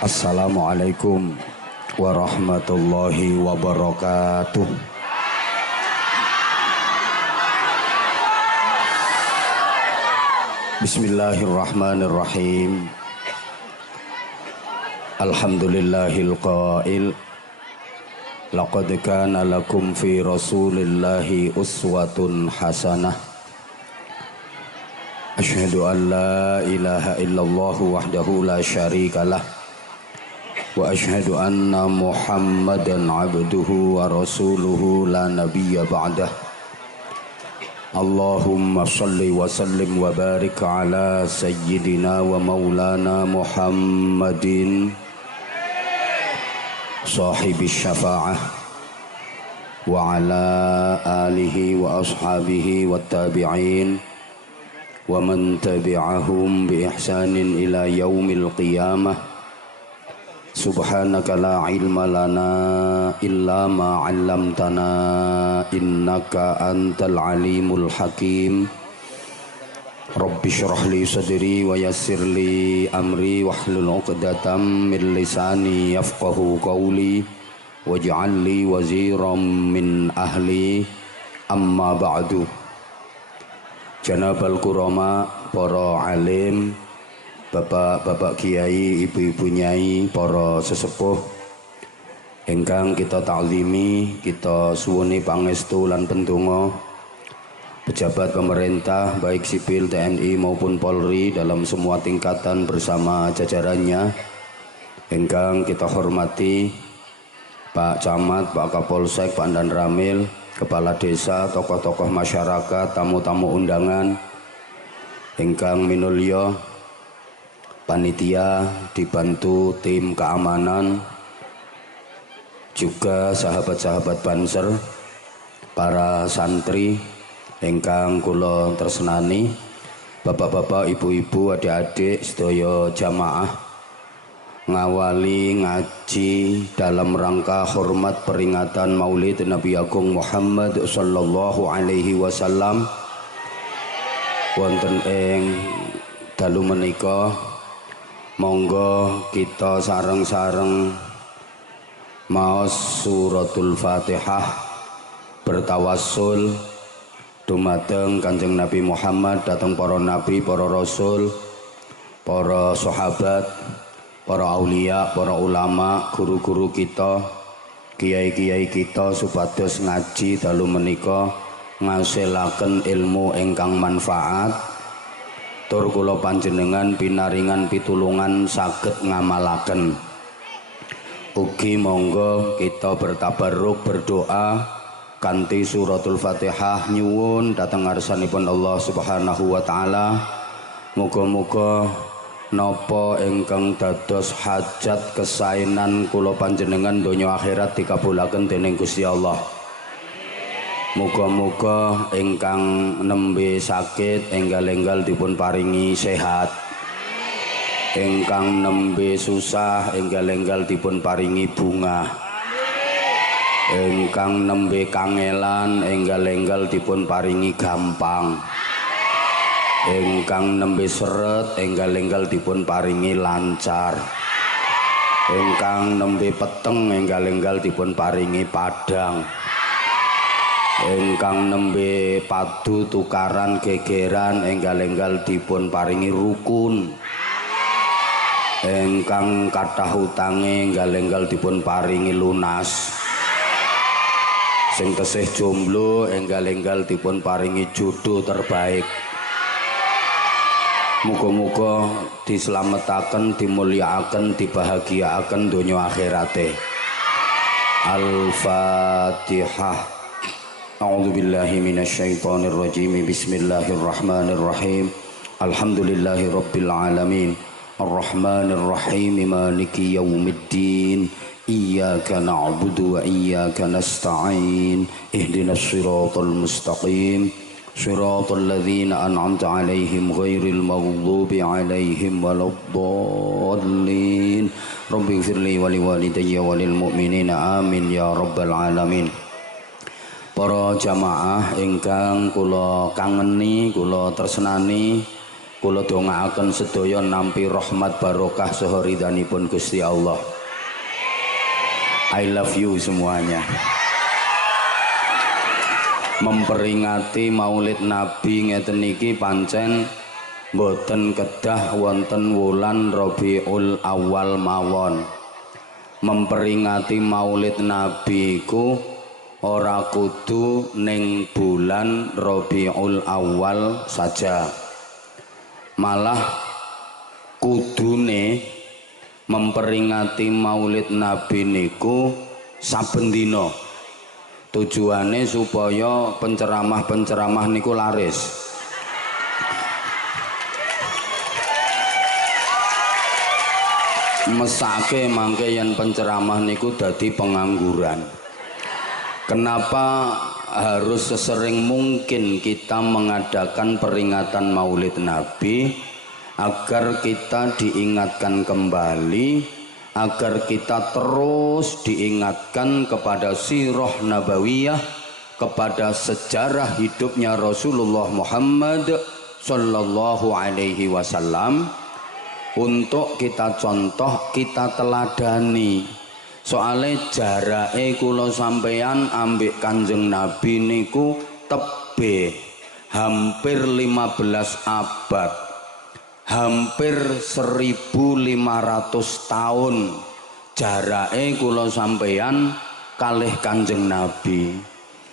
Assalamualaikum warahmatullahi wabarakatuh. Bismillahirrahmanirrahim. Alhamdulillahil qail laqad kana lakum fi rasulillahi uswatun hasanah. Asyhadu an la ilaha illallah wahdahu la syarikalah wa asyhadu anna Muhammadan abduhu wa rasuluhu la nabiyya ba'dah. Allahumma salli wa sallim wa barik ala sayyidina wa maulana Muhammadin sahibi syafa'ah wa ala alihi wa ashabihi wa tabi'in wa man tabi'ahum bi ihsanin ila yaumil qiyamah. Subhanaka la ilma lana illa ma 'allamtana innaka antal alimul hakim. Rabbi shrah li sadri wa yassir li amri wahlul 'uqdatam min lisani yafqahu qawli waj'al li waziran min ahli. Amma ba'du. Janabal kurama, para alim, bapak-bapak kiai, ibu-ibu nyai, para sesepuh ingkang kita taklimi, kita suwuni pangestu lan pendonga, pejabat pemerintah baik sipil TNI maupun Polri dalam semua tingkatan bersama jajarannya, ingkang kita hormati Pak Camat, Pak Kapolsek, Pak Dan Ramil, Kepala Desa, tokoh-tokoh masyarakat, tamu-tamu undangan ingkang minulya, panitia dibantu tim keamanan, juga sahabat-sahabat Banser, para santri ingkang kula tresnani, bapak-bapak, ibu-ibu, adik-adik, sedaya jamaah ngawali ngaji dalam rangka hormat peringatan Maulid Nabi Agung Muhammad sallallahu alaihi wasallam wonten ing dalu menika. Monggo kita sareng-sareng maos suratul Fatihah bertawassul dumateng Kanjeng Nabi Muhammad, dateng para nabi, para rasul, para sahabat, para aulia, para ulama, guru-guru kita, kiai-kiai kita, supados ngaji dalu menika ngasilaken ilmu ingkang manfaat. Tur kula panjenengan pinaringan pitulungan saged ngamalaken. Ugi monggo kita bertabarruk berdoa kanthi suratul Fatihah nyuwun dhateng ngarsanipun Allah Subhanahu wa taala. Muga-muga napa ingkang dados hajat kesaenan kula panjenengan donya akhirat dikabulaken dening Gusti Allah. Muga-muga ingkang nembe sakit enggal-enggal dipun paringi sehat. Ingkang nembe susah enggal-enggal dipun paringi bunga. Ingkang nembe kangelan enggal-enggal dipun paringi gampang. Ingkang nembe seret enggal-enggal dipun paringi lancar. Ingkang nembe peteng enggal-enggal dipun paringi padang. Ingkang nembe padu tukaran gegeran enggal-enggal dipun paringi rukun. Ingkang kathah utange enggal-enggal dipun paringi lunas. Sing tesih jomblo enggal-enggal dipun paringi jodoh terbaik. Muga-muga dislametaken, dimulyakaken, dibahagiaaken donya akhirate. Al-Fatihah. A'udzu billahi minasyaitonir rajim. Bismillahirrahmanirrahim. Alhamdulillahi rabbil alamin. Arrahmanir rahim. Maliki yaumiddin. Iyyaka na'budu wa iyyaka nasta'in. Ihdinas siratal mustaqim. Siratal ladzina an'amta 'alaihim ghairil maghdubi 'alaihim waladdallin. Rabbighfirli wa liwalidayya wa lil mu'minina amin ya rabbal alamin. Para jamaah ingkang kula kangeni, kula tresnani, Kula dongaaken sedaya nampi rahmat barokah saha ridhanipun Gusti Allah. I love you semuanya. Memperingati Maulid Nabi ngeten niki pancen boten kedah wonten wulan Rabiul Awal mawon. Memperingati Maulid Nabi ku ora kudu ning bulan Rabiul Awal saja. Malah kudune memperingati Maulid Nabi niku saben dina. Tujuane supaya penceramah-penceramah niku laris. Mesake mangke yen penceramah niku dadi pengangguran. Kenapa harus sesering mungkin kita mengadakan peringatan Maulid Nabi? Agar kita diingatkan kembali, agar kita terus diingatkan kepada sirah nabawiyah, kepada sejarah hidupnya Rasulullah Muhammad sallallahu alaihi wasallam, untuk kita contoh, kita teladani. Soale jarake kula sampeyan ambek Kanjeng Nabi niku tebih hampir 15 abad, hampir 1500 tahun jarake kula sampeyan kalih Kanjeng Nabi.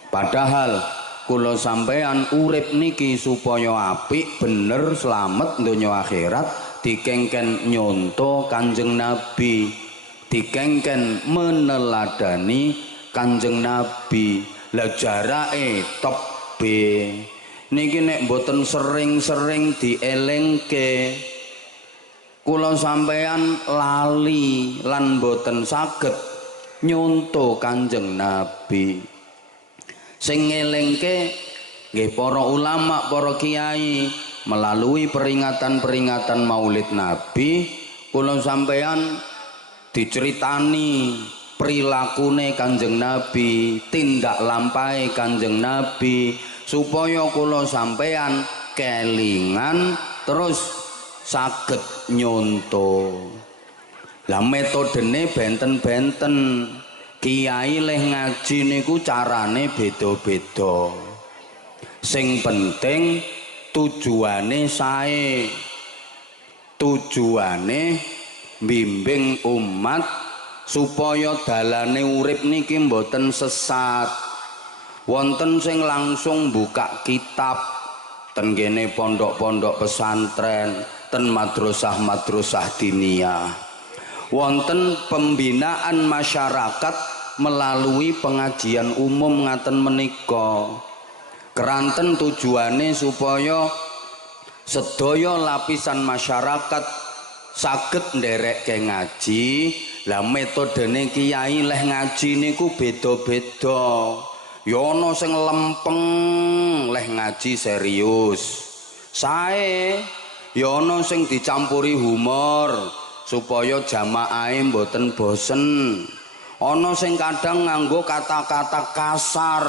Padahal kula sampeyan urip niki supaya apik bener slamet donya akhirat dikengken nyonto Kanjeng Nabi, dikengken meneladani Kanjeng Nabi. Lah jarake tebih niki nek mboten sering-sering dielingke, kula sampeyan lali lan mboten saged nyonto Kanjeng Nabi. Sing ngelingke nggih para ulama, para kiai, melalui peringatan-peringatan Maulid Nabi kula sampeyan diceritani prilakune Kanjeng Nabi, tindak lampahe Kanjeng Nabi, supaya kula sampeyan kelingan terus saged nyonto. Lah metodene benten-benten. Kiai leh ngaji niku carane beda-beda. Sing penting tujuane sae. Tujuane bimbing umat supaya dalane urip niki mboten sesat. Wonten sing langsung buka kitab ten kene pondok-pondok pesantren, ten madrasah-madrasah diniyah. Wonten pembinaan masyarakat melalui pengajian umum ngaten menika. Keranten tujuane supaya sedaya lapisan masyarakat saged ndereke ngaji. Lah metodene kiai leh ngaji niku beda-beda. Ya ana sing lempeng leh ngaji serius. Sae ya ana sing dicampuri humor supaya jamaahe mboten bosen. Ana sing kadang nganggo kata-kata kasar,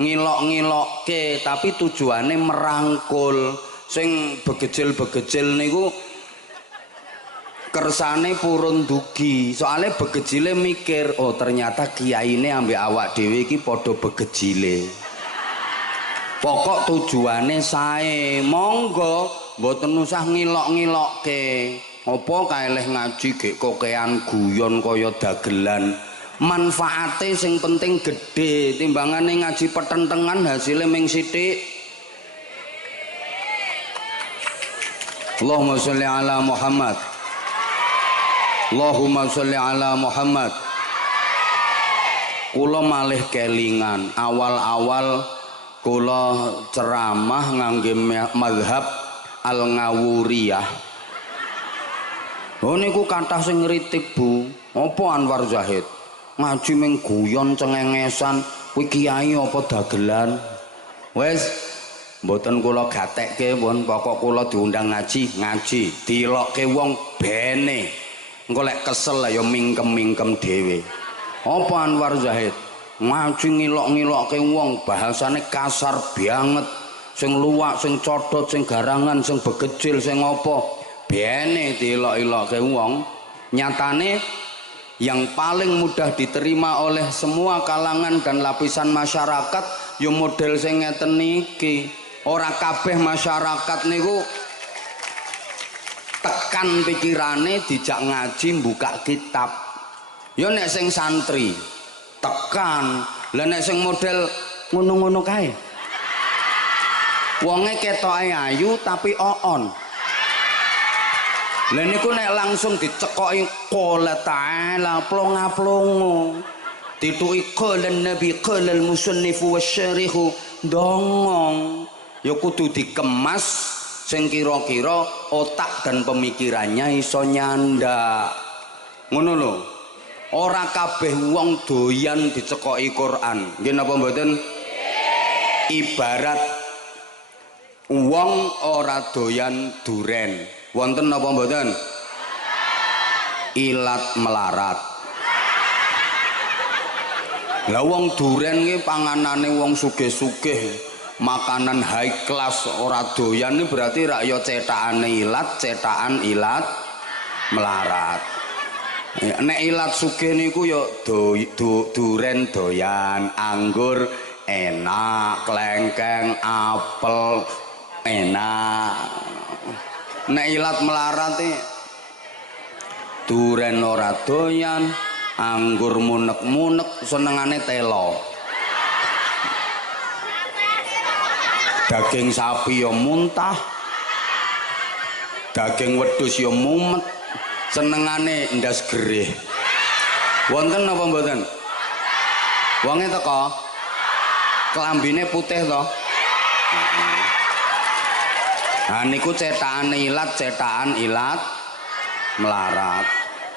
ngilok-ngilokke tapi tujuane merangkul. Sing begejil-begejil niku kersane purun dugi. Soale begejile mikir, oh ternyata kiyaine ambek awak dhewe iki padha begejile. Pokok tujuane sae, monggo mboten usah ngilok-ngilokke. Apa kaeleh ngaji gek kokean guyon kaya dagelan. Manfaate sing penting gede timbangane ngaji petentengan hasilnya ming sithik. Allahumma sholli ala Muhammad. Allahumma sholli ala Muhammad. Kula malih kelingan awal-awal kula ceramah ngangge mazhab Al-Ngawuriyah. Oh niku kathah sing ngritik, Bu. Apa Anwar Zahid? Ngaji ming guyon cengengesan, kuwi kiai apa dagelan? Wes mboten kula gatekke pun, pokok kula diundang ngaji, ngaji. Dilokke wong bene. Engko lek kesel ya mingkem-mingkem dhewe. Apa Anwar Zahid? Ngaji ngilok-ngilokke wong, bahasane kasar banget. sing luwak, sing codot, sing garangan, sing begecil, sing apa bene dielok-elokke wong. Nyatane yang paling mudah diterima oleh semua kalangan dan lapisan masyarakat yo model sing ngeten niki. Ora kabeh masyarakat niku tekan pikirane dijak ngaji buka kitab. Yo nek sing santri tekan, lah nek sing model ngono-ngono kae wonge ketoke ayu tapi oon. Lah niku nek langsung dicekoki qala ta'ala plonga-plongo dituki qala nabi qala al-musannif wasyarihu dongong. Ya kudu dikemas sing kira-kira otak dan pemikirannya iso nyandak. Ngono lho. Ora kabeh wong doyan dicekoki Quran. Nggih napa mboten? Ibarat wong ora doyan duren. Wonten napa mboten? Ilat melarat. Lah wong duren ki panganane wong sugih-sugih. Makanan high class ora doyan ini berarti rakyat cetakane ilat, cetakan ilat melarat. Nek ilat sugih niku yo duren doyan, anggur enak, klengkeng, apel enak. Nek ilat melarat duren ora doyan, anggur munek-munek, senengane telo. Daging sapi yo muntah, daging wedhus yo mumet, senengane ndas gerih. Wonten napa mboten? Wonge teko klambine putih to. Nah niku cetakane ilat, cetakan ilat melarat.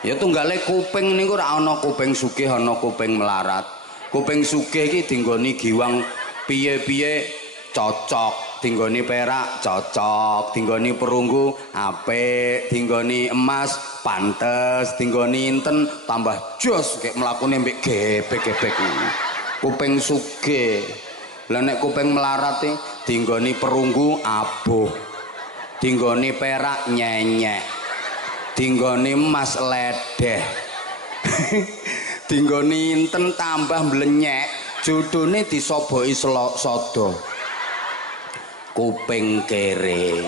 Ya tunggale kuping niku ora ana kuping sugih, ana kuping melarat. Kuping sugih iki dinggoni giwang piye-piye cocok, dinggoni perak cocok, dinggoni perunggu apik, dinggoni emas pantes, dinggoni inten tambah jos kayak mlakune mbek gebek-gebek. Kuping sugih. Lah nek kuping melarat dinggoni perunggu abuh, dinggoni perak nyenyek, dinggoni emas ledeh, dinggoni inten tambah blenyek, judune disoboki sodo. Kuping kere.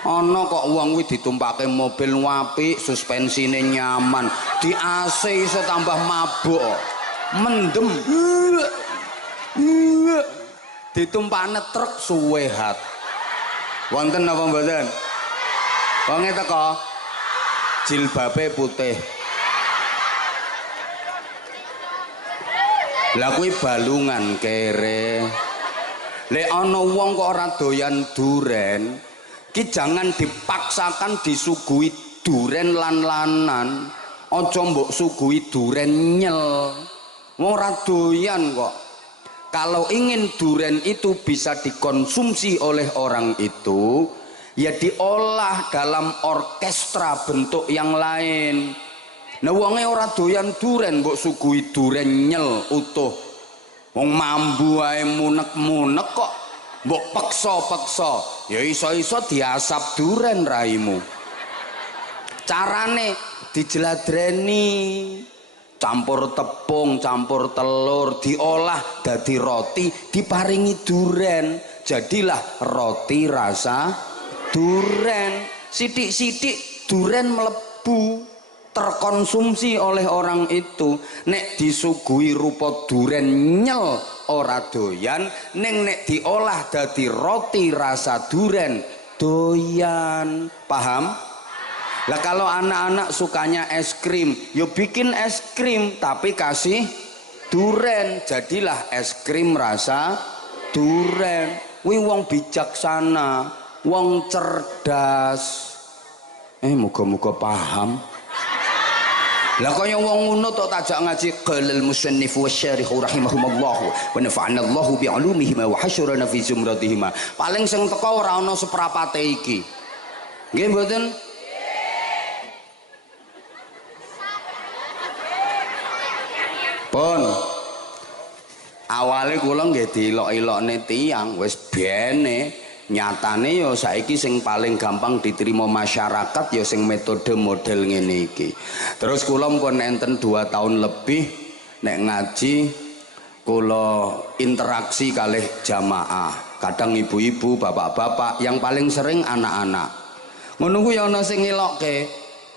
Ana kok wong kuwi ditumpake mobil apik, suspensine nyaman, di AC iso tambah mabuk. Mendem. Ditumpakne truk suwehat. Wonten napa mboten? Wonge teko jilbabe putih. Lah kuwi balungan kere. Lek ana wong kok ora doyan duren, ki jangan dipaksakan disuguhi duren lan-lanan. Aja mbok suguhi duren nyel. Wong ora doyan kok. Kalau ingin duren itu bisa dikonsumsi oleh orang itu, ya diolah dalam orkestra bentuk yang lain. Nah wonge ora doyan duren mbok suguhi duren nyel utuh. Wong mambu ae munek-munek kok mbok peksa-peksa, ya iso-iso diasap duren raimu. Carane dijladreni, campur tepung, campur telur, diolah dadi roti, diparingi duren, jadilah roti rasa duren. Sidik-sidik duren melebu, terkonsumsi oleh orang itu. Nek disuguhi rupa duren nyel ora doyan, ning nek diolah dadi roti rasa duren doyan. Paham? Lah kalau anak-anak sukanya es krim, yo bikin es krim tapi kasih duren, jadilah es krim rasa duren. Wi wong bijaksana, wong cerdas. Muga-muga paham. Lah kaya wong ngono tok tajak ngaji qalal musannif wasyarih rahimahumullah wa nafa'ana Allahu bi 'ulumihima wa hasyurana fi zumratihima. Paling sing teko ora ana seprapate iki. Nggih mboten? Pun. Awale kula nggih diilok-ilokne tiyang wis bene, nyatane ya saiki sing paling gampang diterima masyarakat ya sing metode model ngene iki. Terus kula pun enten 2 tahun lebih nek ngaji kula interaksi kalih jamaah. Kadang ibu-ibu, bapak-bapak, yang paling sering anak-anak. Ngono ku ya ana sing ngelokke.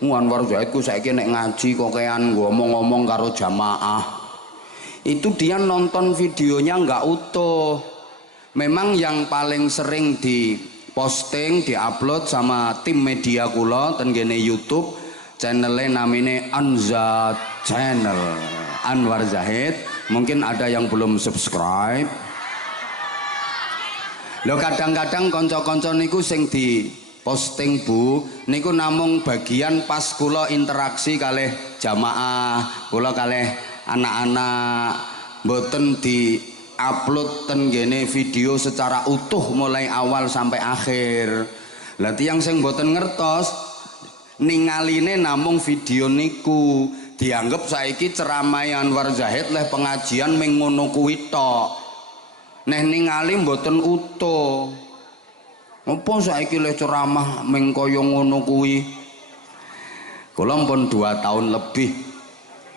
Anwar Zahid ku saiki nek ngaji kok kean ngomong-ngomong karo jamaah. Itu dia nonton videonya nggak utuh. Memang yang paling sering di posting, diupload sama tim media kula ten gene YouTube, channelnya namanya Anza Channel Anwar Zahid. Mungkin ada yang belum subscribe. Lo kadang-kadang konco-konco niku sing di posting Bu niku namung bagian pas kula interaksi kalih jamaah, kula kalih anak-anak, mboten di upload ten gene video secara utuh mulai awal sampai akhir. Lah tiyang sing mboten ngertos ningaline namung video niku, dianggap saiki ceramah Anwar Zahid leh pengajian ming ngono kuwi tok. Neh ningali mboten utuh. Apa saiki le ceramah ming kaya ngono kuwi? Kula pun 2 tahun lebih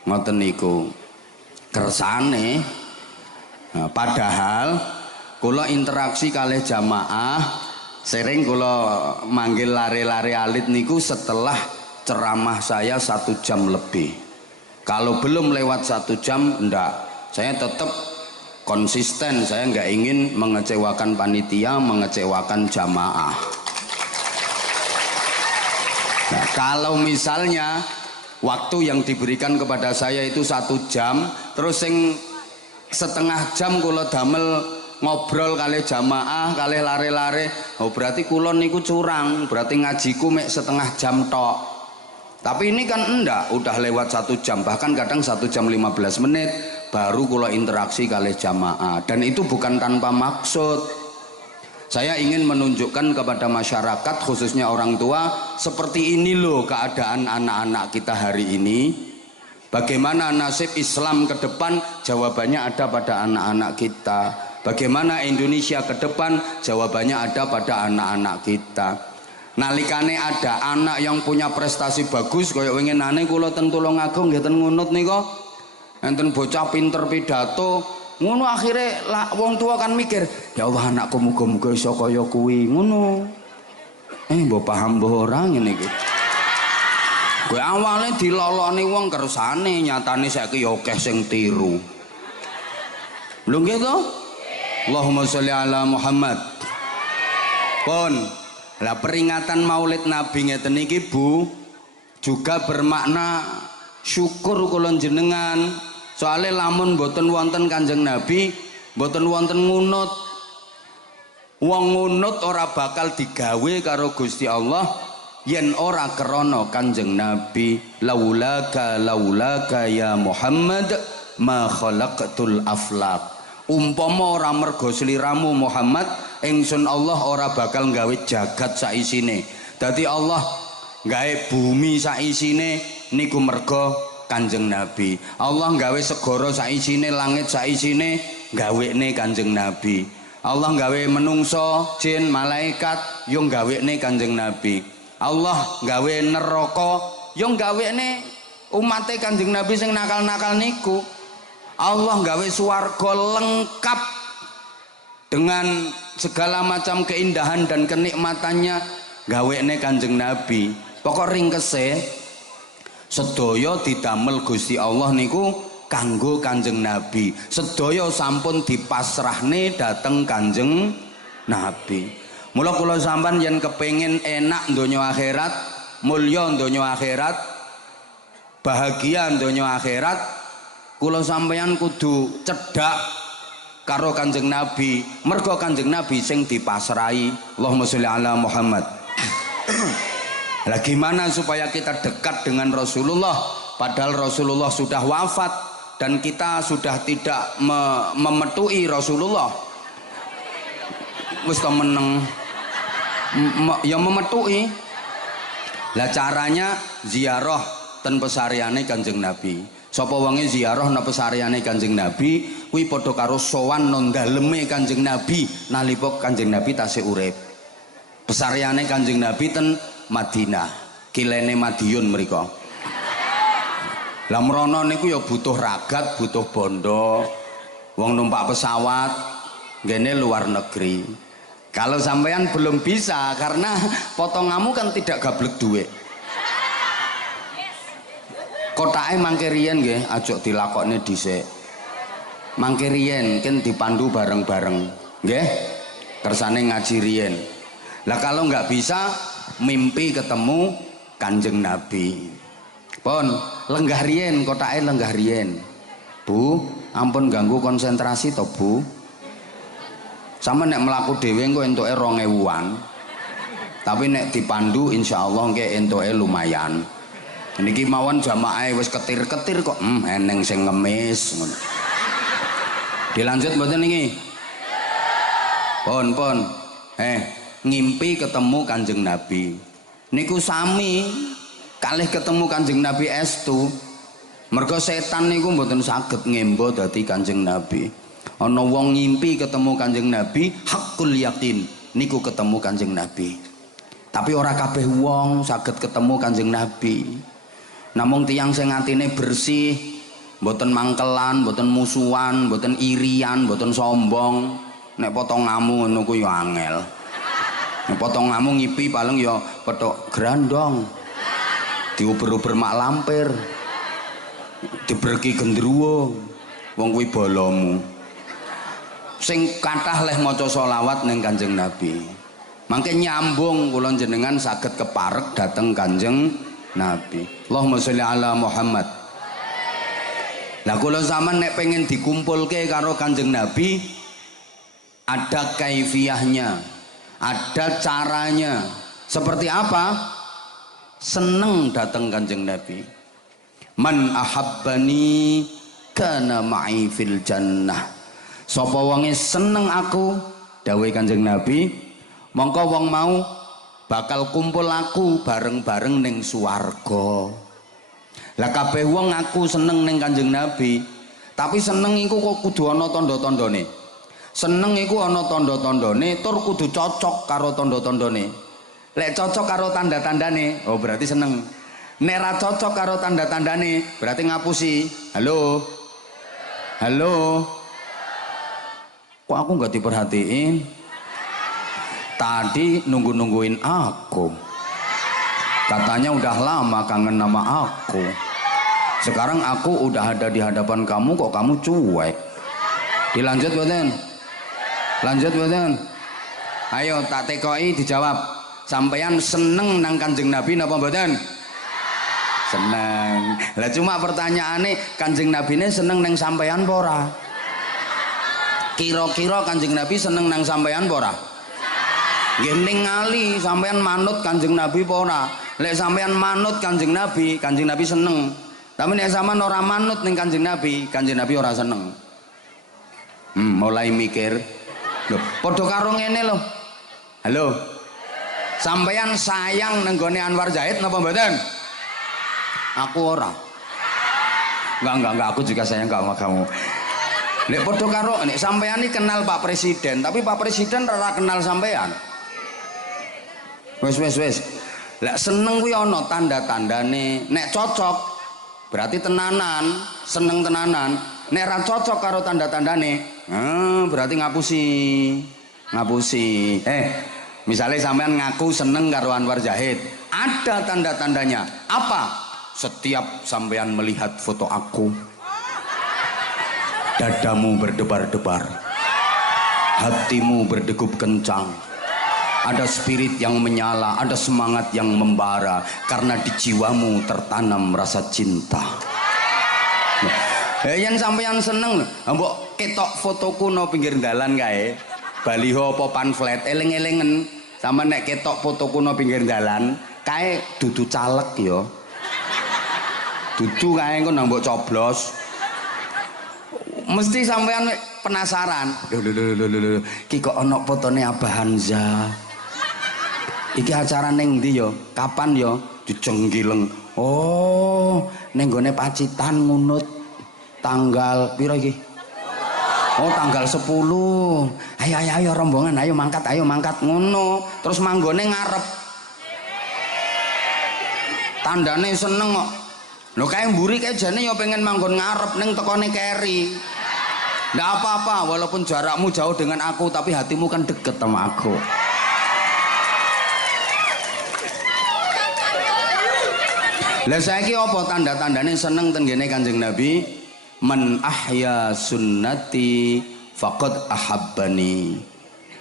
ngoten niku. Kersane. Nah, padahal kula interaksi kalih jamaah sering kula manggil lare-lare alit niku setelah ceramah saya 1 jam lebih. Kalau belum lewat 1 jam ndak. Saya tetap konsisten, saya nggak ingin mengecewakan panitia, mengecewakan jamaah. Nah, kalau misalnya waktu yang diberikan kepada saya itu 1 jam, terus yang setengah jam kula damel ngobrol kali jamaah, kali lare-lare, oh berarti kula niku curang, berarti ngajiku mek setengah jam tok. Tapi ini kan enggak, udah lewat 1 jam, bahkan kadang 1 jam 15 menit baru kula interaksi kali jamaah, dan itu bukan tanpa maksud. Saya ingin menunjukkan kepada masyarakat khususnya orang tua seperti ini loh keadaan anak-anak kita hari ini. Bagaimana nasib Islam ke depan, jawabannya ada pada anak-anak kita. Bagaimana Indonesia ke depan, jawabannya ada pada anak-anak kita. Nalikane ada anak yang punya prestasi bagus kaya winginane kula ten Tulungagung nggih ten Ngunut nika. Enten bocah pinter pidato, ngono akhirnya wong tua kan mikir, ya Allah anakku muga-muga iso kaya kuwi, ngono. Mbok paham mbok ora ngene iki. Kowe awale diloloni wong kersane, nyatane saiki ya akeh sing tiru. Lho nggih to? Allahumma sholli ala Muhammad. Pun, lah peringatan Maulid Nabi ngeten iki Bu, juga bermakna syukur kula jenengan. Soalnya lamun boten wonten Kanjeng Nabi, boten wonten ngunut. Wong ngunut ora bakal digawe karo Gusti Allah yen ora krana Kanjeng Nabi. Laulaka ya Muhammad ma khalaqtul aflaq. Umpama ora mergo sliramu Muhammad, ingsun Allah ora bakal gawe jagat saisine. Dadi Allah gawe bumi saisine niku mergo Kanjeng Nabi. Allah nggawe segara saisine, langit saisine, gawene Kanjeng Nabi. Allah nggawe menungso, jin, malaikat, yo gawene Kanjeng Nabi. Allah nggawe neraka, yo gawene umate Kanjeng Nabi sing nakal-nakal niku. Allah nggawe swarga lengkap dengan segala macam keindahan dan kenikmatannya, gawene Kanjeng Nabi. Pokok ringkese sedaya didamel Gusti Allah niku kanggo Kanjeng Nabi. Sedaya sampun dipasrahne dateng Kanjeng Nabi. Mula kula sampean yen kepengin enak donya akhirat, mulya donya akhirat, bahagia donya akhirat, kula sampeyan kudu cedhak karo Kanjeng Nabi. Mergo Kanjeng Nabi sing dipasrahi. Allahumma sholli ala Muhammad. Lah gimana supaya kita dekat dengan Rasulullah padahal Rasulullah sudah wafat dan kita sudah tidak memetui Rasulullah. Wis to meneng ya memetui. Lah caranya ziarah ten pesariane Kanjeng Nabi. Sapa wonge ziarah nang pesariane Kanjeng Nabi kuwi padha karo sowan nang daleme Kanjeng Nabi nalika Kanjeng Nabi tasih urip. Pesariane Kanjeng Nabi ten Madinah, kilene Madiun mriko. Lah mrono niku ya butuh ragat, butuh bondo. Wong numpak pesawat ngene luar negeri. Kalau sampean belum bisa karena potonganmu kan tidak gablek duit. Kotake mangke riyen nggih aja dilakokne dhisik. Mangke riyen kan dipandu bareng-bareng nggih. Kersane ngaji riyen. Lah kalau nggak bisa mimpi ketemu Kanjeng Nabi. Pun lenggah riyen kotake lenggah riyen. Bu, ampun ganggu konsentrasi to, Bu. Sama nek melaku dhewe engko entuke 2000-an. Tapi nek dipandu insyaallah nggih entuke lumayan. Niki mawon jamaah wis ketir-ketir kok eneng sing ngemis ngono. Dilanjut mboten niki? Pun. Ngimpi ketemu Kanjeng Nabi. Niku sami kalih ketemu Kanjeng Nabi estu. Mergo setan niku mboten saged ngembo dadi Kanjeng Nabi. Ana wong ngimpi ketemu Kanjeng Nabi, hakul yakin niku ketemu Kanjeng Nabi. Tapi ora kabeh wong saged ketemu Kanjeng Nabi. Namung tiyang sing atine bersih, mboten mangkelan, mboten musuhan, mboten irian, mboten sombong. Nek potongamu ngono ku ya angel. Nek potongamu ngipi paling ya petok grandong. Diuber-uber mak lampir. Diberki gendruwo. Wong kuwi bolomu. Sing kathah leh maca selawat ning Kanjeng Nabi. Mangke nyambung kula jenengan saged keparek dateng Kanjeng Nabi. Allahumma sholli ala Muhammad. Lah kula zaman nek pengen dikumpulke karo Kanjeng Nabi ada kaifiyahnya, ada caranya. Seperti apa? Seneng dateng Kanjeng Nabi. Man ahabbani kana ma'i fil jannah. Sapa wonge seneng aku dawuh Kanjeng Nabi, mongko wong mau bakal kumpul aku bareng-bareng ning swarga. Lah kabeh wong aku seneng ning Kanjeng Nabi, tapi seneng iku kok kudu ana tanda-tandane. Seneng iku ana tanda-tandane tur kudu cocok karo tanda-tandane. Lek cocok karo tanda-tandane, oh berarti seneng. Nek ra cocok karo tanda-tandane, berarti ngapusi. Halo. Halo. Kok aku nggak diperhatiin? Tadi nungguin aku. Katanya udah lama kangen nama aku. Sekarang aku udah ada di hadapan kamu kok kamu cuek. Dilanjut mboten? Lanjut mboten? Ayo tak tekoi dijawab. Sampeyan seneng nang Kanjeng Nabi napa mboten? Seneng. Lah cuma pertanyaane Kanjeng Nabi ne seneng nang sampeyan apa ora? Kira-kira Kanjeng Nabi seneng nang sampeyan apa ora? Nggih ningali sampean manut Kanjeng Nabi apa ora? Lek sampean manut Kanjeng Nabi seneng. Tapi nek sampean ora manut ning Kanjeng Nabi ora seneng. Mulai mikir. Lho, padha karo ngene lho. Halo. Sampean sayang nang gone Anwar Zahid napa mboten? Aku ora. Enggak, aku juga sayang sama kamu. Lek padha karo nek sampean iki kenal Pak Presiden, tapi Pak Presiden ora kenal sampean. Wes. Lah seneng kuwi ana tanda-tandane. Nek cocok berarti tenanan, seneng tenanan. Nek ra cocok karo tanda-tandane, berarti ngapusi. Misalnya sampean ngaku seneng karo Anwar Zahid, ada tanda-tandanya. Apa? Setiap sampean melihat foto aku, dadamu berdebar-debar, hatimu berdegup kencang. Ada spirit yang menyala, ada semangat yang membara, karena di jiwamu tertanam rasa cinta. Yang sampeyan seneng, mbok ketok fotoku no pinggir dalan kae, baliho apa pamflet, eling-elingen, sama nek ketok fotoku no pinggir dalan, kae dudu caleg yo, dudu kae engko nang mbok coblos. Mesti sampeyan penasaran, lho, ki kok ana fotone Abah Hanza. Iki acara neng ndi yo? Kapan yo? Dijenggileng. Oh, ning gone Pacitan ngunut tanggal pira iki? Oh tanggal 10. Ayo rombongan, ayo mangkat ngono. Terus manggone ngarep. Tandane seneng kok. Lho kae mburi kae jane ya pengen manggon ngarep ning tekone keri. Nggak apa-apa walaupun jarakmu jauh dengan aku tapi hatimu kan deket sama aku. Lah saiki apa tanda-tandane seneng ten ngene Kanjeng Nabi? Man ahya sunnati faqad ahabbani.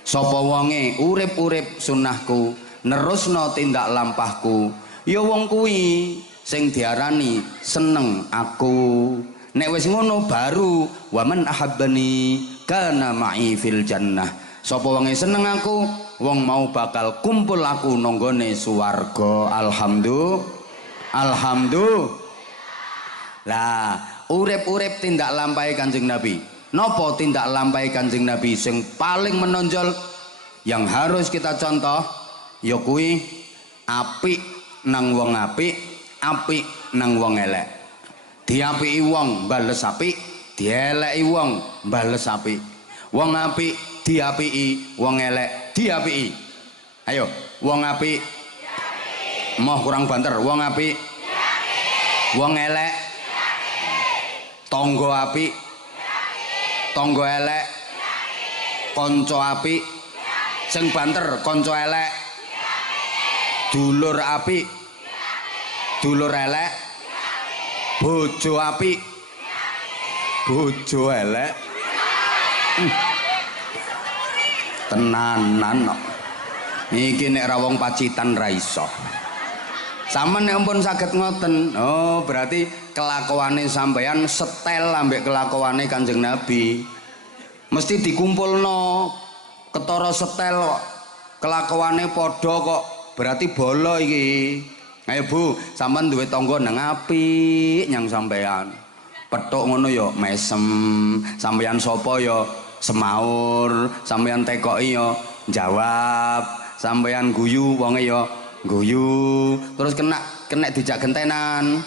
Sapa wonge urip-urip sunahku, nerusno tindak lampahku, ya wong kuwi sing diarani seneng aku. Nek wis ngono baru waman ahabbani kana ma'i fil jannah. Sapa wonge seneng aku, wong mau bakal kumpul aku nanggone swarga. Alhamdulillah. Lah, urip-urip tindak lampahe Kanjeng Nabi. Napa tindak lampahe Kanjeng Nabi sing paling menonjol yang harus kita contoh ya kuwi apik nang wong apik, apik nang wong elek. Diapiki wong bales apik, dieleki wong bales apik. Wong apik diapiki, wong elek diapiki. Ayo, wong apik diapiki. Moh kurang banter, wong apik diapiki. Wong elek diapiki. Tangga apik diapiki. Tangga elek diapiki. Kanca apik diapiki. Sing banter kanca elek diapiki. Dulur apik diapiki. Dulur elek bojo apik bojo elek tenanan kok iki nek ra wong Pacitan ra iso sampean nek ampun saged ngoten oh berarti kelakuane sampean setel ambek kelakuane Kanjeng Nabi mesti dikumpulno ketara setel kok kelakuane padha kok berarti bolo iki. Ayo Bu, sampean duwe tangga nang apik nyang sampean. Petuk ngono ya mesem, sampean sapa ya semaur, sampean tekoki ya jawab, sampean guyu wonge ya guyu. Terus kena dijak gentenan.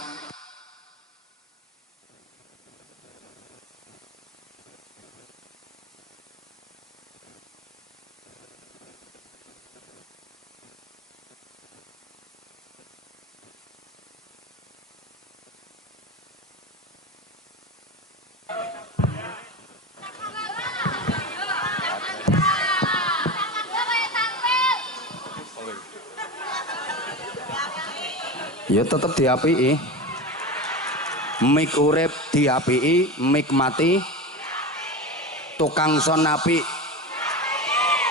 Ya tetep diapiki. Mik urip diapiki, mik mati. Tukang son apik.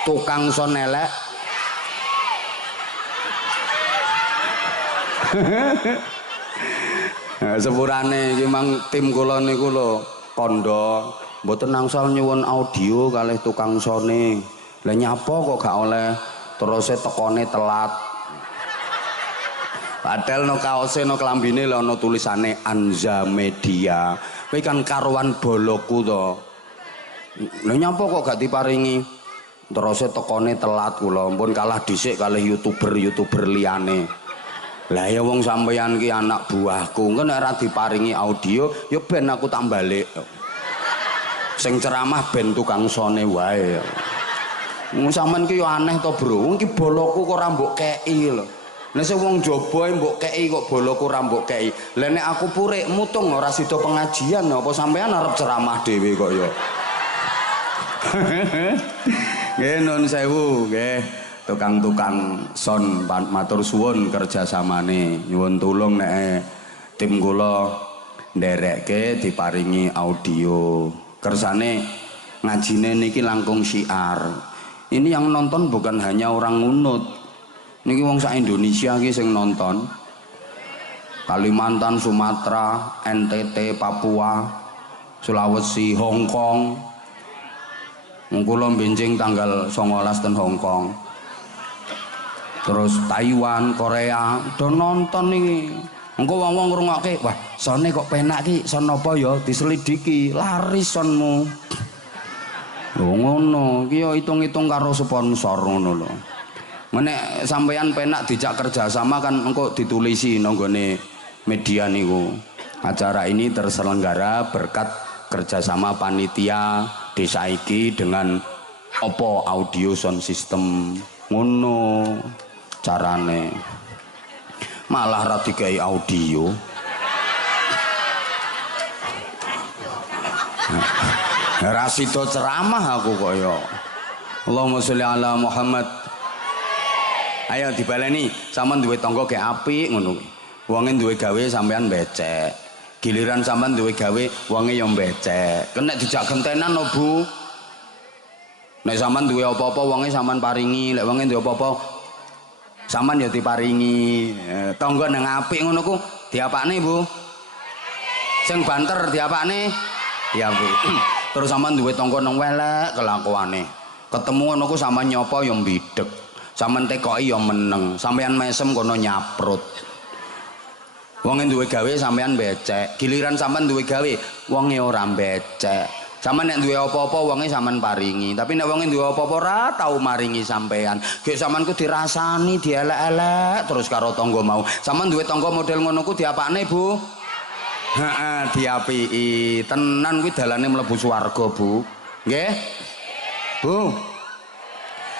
Tukang son elek. Sepurane iki mang tim kula niku lho, kandha mboten nangsal nyuwun audio kalih tukang sone. Lah nyapa kok gak oleh terus tekone telat. Padahal no kaose no kelambine lho ana tulisane Anza Media. Kowe kan karuan boloku to. Lha nyapa kok gak diparingi terus tekone telat kula. Ampun kalah dhisik kalih YouTuber liyane. Lah ya wong sampeyan ki anak buahku, engko nek ora diparingi audio ya ben aku tak balik. Sing ceramah ben tukang sone wae. Wong sampean ki yo aneh to, Bro. Wong ki boloku kok ora mbok kei lho. Nek sing wong jaba mbok kei kok boloku ora mbok kei. Lah nek aku purik mutung ora sida pengajian apa sampean arep ceramah dhewe kok ya. Nggih nun sewu nggih. Tukang-tukang son matur suwun kerjasamane nyuwun tulung nek tim kula nderekke diparingi audio kersane ngajine niki langkung syiar. Ini yang nonton bukan hanya orang ngunut niki wong sak Indonesia iki sing nonton. Kalimantan, Sumatera, NTT, Papua, Sulawesi, Hong Kong. Kula benjing tanggal 19 ten Hong Kong. Terus Taiwan, Korea, do nonton nih. Engko wong-wong ngrungokke, wah, sone kok penak ki, son apa ya diselidiki, laris sonmu. Lho ngono, ki yo hitung-hitung karo sponsor ngono lho. Menek sampeyan penak dijak kerja sama kan engko ditulisi nang gone media niku. Acara ini terselenggara berkat kerjasama panitia desa iki dengan Oppo Audio Sound System. Ngono carane. Malah ra digawe audio. Rasido ceramah aku kaya. Allahumma sholli ala Muhammad. Ayo dibaleni, sampean duwe tangga ge apik ngono kuwi. Wonge duwe gawe sampean becek. Giliran sampean duwe gawe wonge yo becek. Kena dijak gentenan no Bu. Nek sampean duwe apa-apa wonge sampean paringi, lek wonge duwe apa-apa sampean ya diparingi. Tangga nang apik ngono ku diapakne Bu? Sing banter diapakne? Ya Bu. Terus sampean duwe tangga nang welek kelakuane. Ketemu ngono ku sampean nyopo ya mbideg. Sampean tekoki ya meneng. Sampean mesem kono nyaprut. Wonge duwe gawe sampean becek. Giliran sampean duwe gawe wonge ora becek. Sampeyan nek duwe apa-apa wonge sampean paringi, tapi nek wonge duwe apa-apa ora tau maringi sampean. Gek sampean ku dirasani, dielek-elek terus karo tangga mau. Sampeyan duwe tangga model ngono ku diapakne, Bu? Heeh, diapiki. Tenan kuwi dalane mlebu swarga, Bu. Nggih? Bu.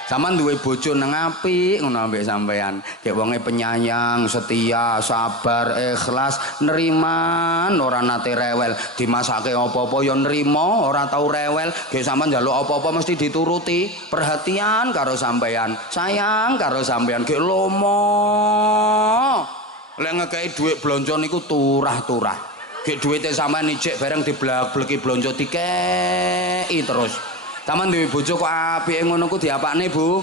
Sampeyan duwe bojo nang apik ngono ambek sampean. Gek wonge penyayang, setia, sabar, ikhlas, neriman, ora nate rewel. Dimasake apa-apa ya nrimo, ora tau rewel. Gek sampean njaluk apa-apa mesti dituruti. Perhatian karo sampean, sayang karo sampean. Gek lomo. Lek ngekeki dhuwit blonjo niku turah-turah. Gek dhuwite sampean ijek bareng diblak-bleki blonjo dikeki terus. Sampeyan duwe bojo kok apike ngono ku diapakne, Bu?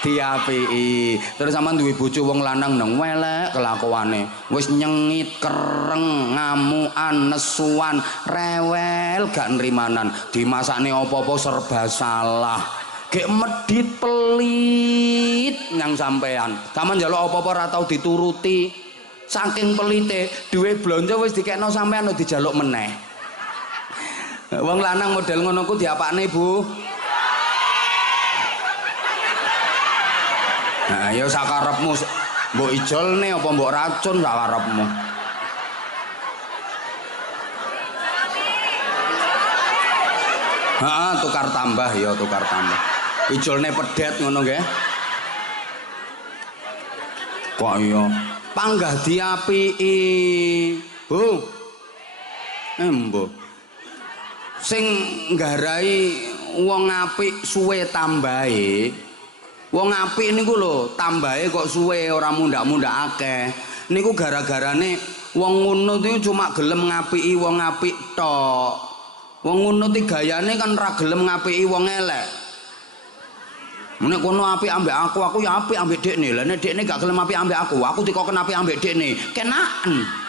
Diapiki. Terus sampeyan duwe bojo wong lanang nang welek kelakuane. Wis nyengit, kereng, ngamukan, nesuan, rewel, gak nrimanan. Dimasakne apa-apa serba salah. Gek medhit pelit nang sampean. Sampeyan njaluk apa-apa ora tau dituruti. Saking pelite, duwe blonjo wis dikekno sampean dijaluk meneh. Wong lanang model ngono ku diapakne, Bu? Nah, ya sakarepmu mbok ijolne apa mbok racun sakarepmu. Heeh, tukar tambah ya, tukar tambah. Ijolne pedet ngono nggih. Kok iya panggah diapiki, Bu? Mbok sing nggarai wong apik suwe tambahe. Wong apik niku lho tambahe kok suwe ora mundak-mundakake. Niku gara-garane wong ngunut iku cuma gelem ngapiki wong apik tok. Wong ngunut iki gayane kan ora gelem ngapiki wong elek. Nek kono apik ambek aku ya apik ambek dekne. Lah nek dekne gak gelem apik ambek aku dikoken apik ambek dekne. Kenaken.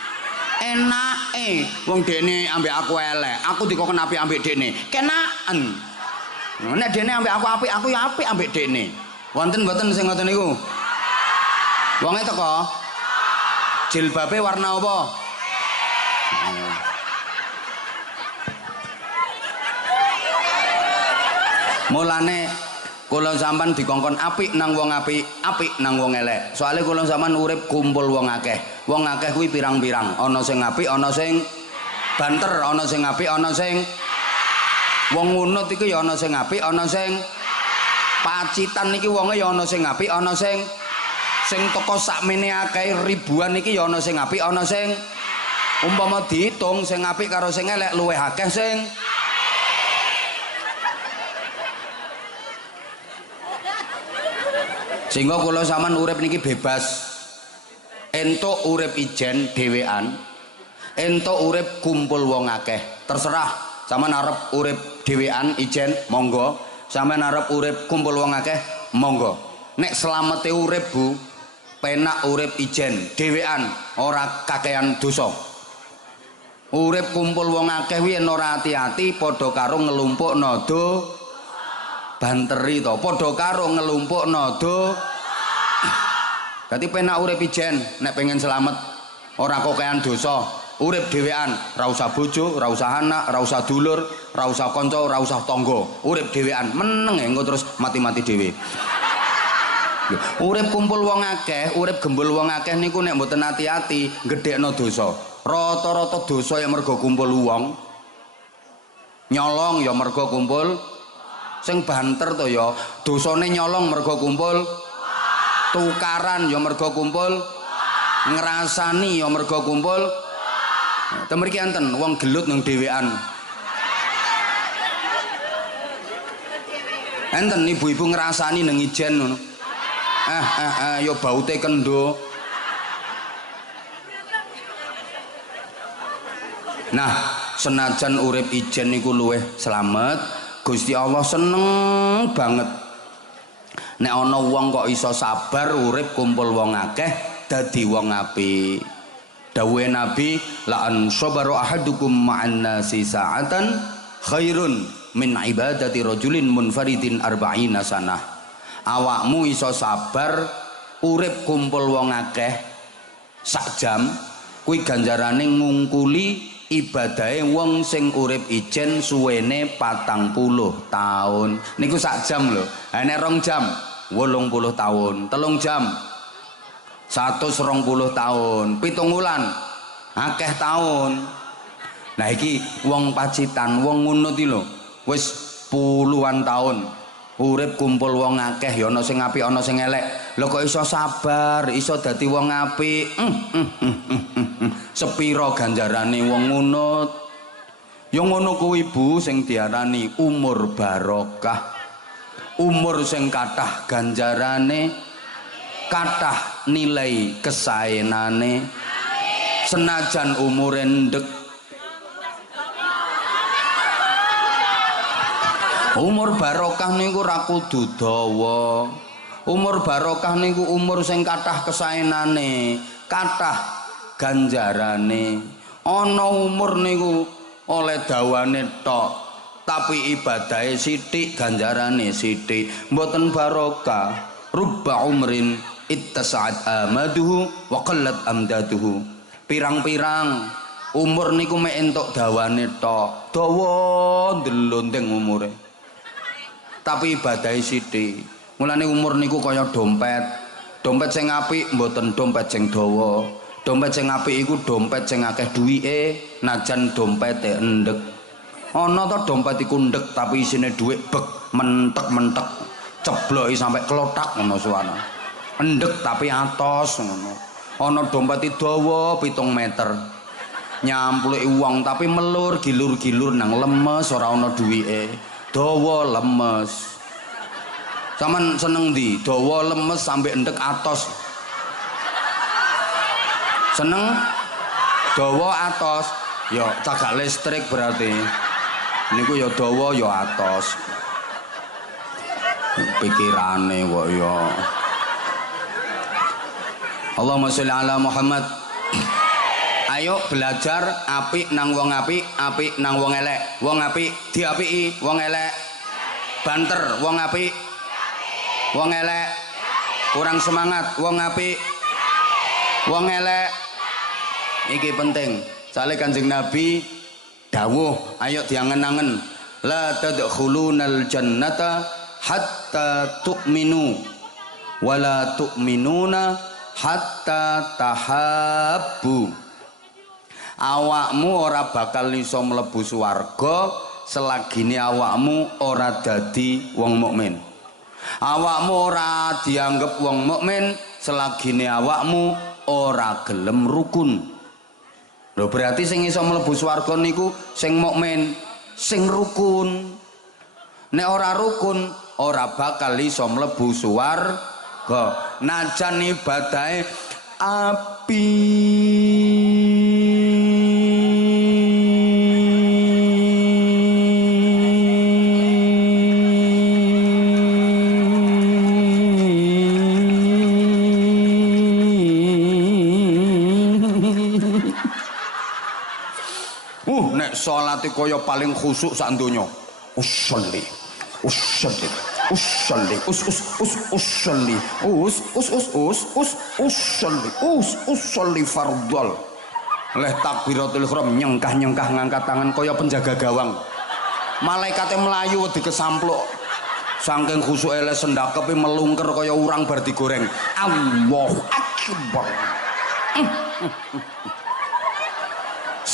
Enake wong dene ambek aku elek, aku dikoken apik ambek dene. Kenaken. Nek dene ambek aku apik, aku ya apik ambek dene. Wonten mboten sing ngoten niku? Wonge teko? Jilbabe warna apa? Mulane kula sampean dikongkon apik nang wong apik, apik nang wong elek. Soale kula sampean urip kumpul wong akeh. Wong akeh kuwi pirang-pirang, ana sing apik, ana sing banter, ana sing apik, ana sing wong ngunut iki ya ana sing apik, ana sing pacitan iki wonge ya ana sing apik, ana sing teko sakmene akeh ribuan iki ya ana sing apik, ana sing umpama diitung sing apik karo sing elek luwih akeh sing sehingga kula sampean urip niki bebas. Entuk urip ijen dhewean, entuk urip kumpul wong akeh. Terserah sampean arep urip dhewean ijen monggo, sampean arep urip kumpul wong akeh monggo. Nek slamete urip, Bu, penak urip ijen dhewean ora kakean dosa. Urip kumpul wong akeh kuwi yen ora ati-ati padha karo ngelumpukno banteri to, padha karo ngelumpukno Dadi penak urip ijen nek pengen selamat ora kokean dosa. Urip dhewean, ra usah bojo, ra usah anak, ra usah dulur, ra usah kanca, ra usah tangga. Urip dhewean meneng engko terus mati-mati dhewe. Urip kumpul wong akeh, urip gembul wong akeh niku nek mboten ati-ati gedhekno dosa. Rata-rata dosa ya mergo kumpul wong. Nyolong ya mergo kumpul. Sing banter to ya dosane nyolong mergo kumpul. Tukaran ya mergo kumpul. Ngrasani ya mergo kumpul. Temriki enten wong gelut nang dhewean. Enten ibu-ibu ngrasani nang ijen ngono. Ya baute kendo. Nah, senajan urip ijen niku luweh slamet, Gusti Allah seneng banget. Nek ana wong kok iso sabar urip kumpul wong akeh dadi wong apik. Dawuhe Nabi, la an sabara ahadukum ma'an nasi sa'atan khairun min ibadati rajulin munfaridin arba'ina sanah. Awakmu iso sabar urip kumpul wong akeh sak jam kuwi ganjarane ngungkuli ibadahe wong sing urip ijen suwene 40 tahun. Niku sak jam lho. Ha nek 2 jam 80 tahun, 3 jam 120 tahun, 7 wulan akeh tahun. Nah iki wong Pacitan, wong ngono iki lho, wis puluhan tahun urip kumpul wong akeh ya ana sing apik ana sing elek. Lho kok iso sabar, iso dadi wong apik. Sepiro ganjarane wong ngunut. Ya ngono kuwi Bu sing diarani umur barokah. Umur sing kathah ganjarane, kathah nilai kesaenane. Senajan umure ndek. Umur barokah niku ra kudu dawa. Umur barokah niku umur sing kathah kesaenane, kathah ganjarane. Ana umur niku oleh dawane tok, tapi ibadahe sithik, ganjarane sithik, mboten barokah. Rubba umrin ittasa'at amaduhu wa qallat amdaduhu. Pirang-pirang umur niku mek entuk dawane tok, dawa ndelondeng umure. Tapi ibadahe sithik. Mulane umur niku kaya dompet. Dompet sing apik mboten dompet sing dawa. Dompet sing apik iku dompet sing akeh duwike, najan dompete endek. Ana to dompet iku ndek tapi isine dhuwit bek mentek-mentek. Cebloki sampai kelotak ngono suwana. Endek tapi atos ngono. Ana dompet dawa 7 meter. Nyampluki uang tapi melur gilur-gilur nang lemes ora ana duwike. Dawa lemes. Saman seneng ndi? Dawa lemes sampai endek atos. Seneng dawa atos, ya cagak listrik berarti. Niku ya dawa ya atos. Pikirane kok ya. Allahumma sholli ala Muhammad. Ayo belajar apik nang wong apik, apik nang wong elek. Wong apik diapiki, wong elek banter. Wong apik, wong elek kurang semangat. Wong apik, wong elek. Iki penting. Soale Kanjeng Nabi dawuh, ayo diangen-angen, la tadkhulunal jannata hatta tu'minu wala tu'minuna hatta tahabbu. Awakmu ora bakal iso mlebu swarga selagine awakmu ora dadi wong mukmin. Awakmu ora dianggep wong mukmin selagine awakmu ora gelem rukun. Lho berarti sing iso mlebu swarga niku sing mukmin, sing rukun. Nek ora rukun ora bakal iso mlebu swarga. Najan ibadahe api. Nek salate kaya paling khusuk sak donya. Usolli. Usolli. Usolli. Usolli. Usolli fardhol. Leh takbiratul ihram nyengkah-nyengkah ngangkat tangan kaya penjaga gawang. Malaikate mlayu wedi kesampluk. Saking khusuke le sendakepe melungker kaya urang bar digoreng. Allahu Akbar.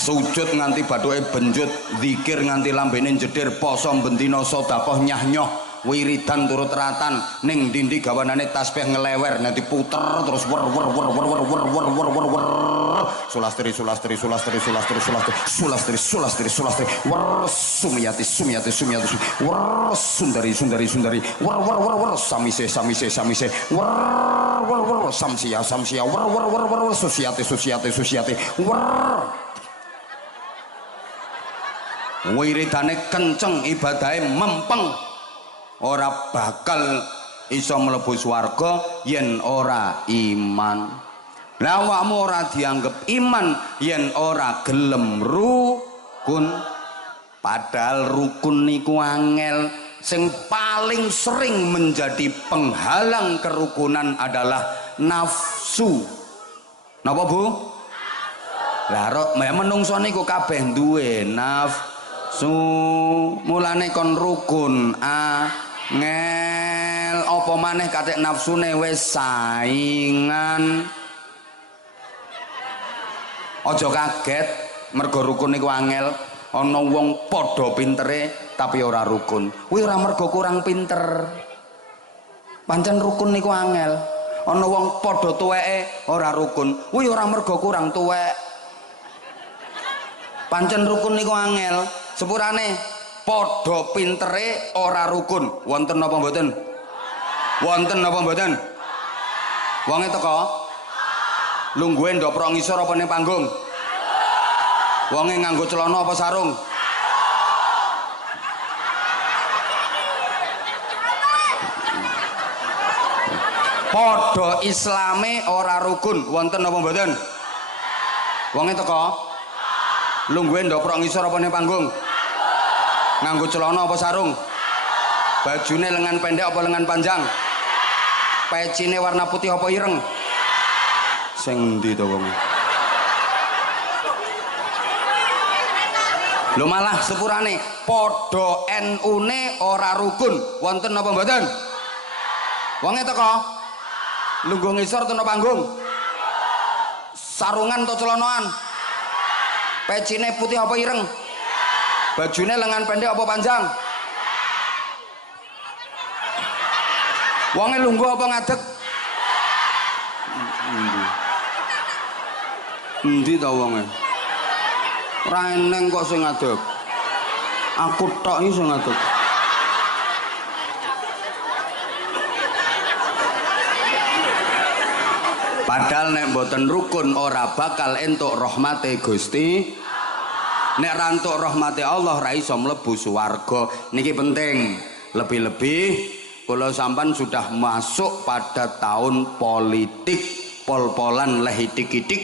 sujud nganti bathuke benjut, zikir nganti lambene jedir, poso bendina sedekah nyah-nyoh, wiridan turut ratan, ning dindi gawanane tasbih ngelewer nanti puter terus wer wer wer wer wer wer wer wer wer wer sulastri sulastri sulastri sulastri sulastri sulastri sulastri sulastri wer sumiyati sumiyati sumiyati wer sundari sundari sundari wer wer wer wer samise samise samise wer wer wer samsia samsia wer wer wer wer susiati susiati susiati wer wiridane kenceng ibadahe mempeng ora bakal iso mlebu swarga yen ora iman. Lah awakmu ora dianggep iman yen ora gelem rukun. Padahal rukun niku angel. Sing paling sering menjadi penghalang kerukunan adalah nafsu. Napa Bu? Lah menungso niku kabeh duwe nafsu. Mulane kon rukun ngel apa maneh katik nafsune wis saingan. Aja kaget mergo rukun niku angel. Ana wong padha pintere tapi ora rukun. Kuwi ora mergo kurang pinter. Pancen rukun niku angel. Ana wong padha tuweke ora rukun. Kuwi ora mergo kurang tuwek. Pancen rukun niku angel. Sepurane padha pintere ora rukun. Wonten napa mboten? Wonten napa mboten? Wonge teko? Lungguhe ndopro ngisor apa ning panggung? Wonge nganggo celana apa sarung? Padha islame ora rukun. Wonten napa mboten? Wonge teko? Lungguhe ndopro ngisor apa ning panggung? Nganggo celana apa sarung? Bajune lengan pendek apa lengan panjang? Pecine warna putih apa ireng? Sing endi to wong? Lho malah sepurane padha NU-ne ora rukun. Wonten napa mboten? Wonge teko? Lungguh ngisor tuna panggung? Sarungan atau celanaan? Pecine putih apa ireng? Bajune lengan pendek apa panjang? Wonge lungguh apa ngadeg? Endi ta wonge? Ora eneng kok sing ngadeg. Aku tok iki sing ngadeg. Padahal nek mboten rukun ora bakal entuk rahmate Gusti. Nek rantuk rahmati Allah ra iso mlebu swarga. Niki penting. Lebih-lebih kula sampean sudah masuk pada tahun politik, pol-polan leh itik-itik.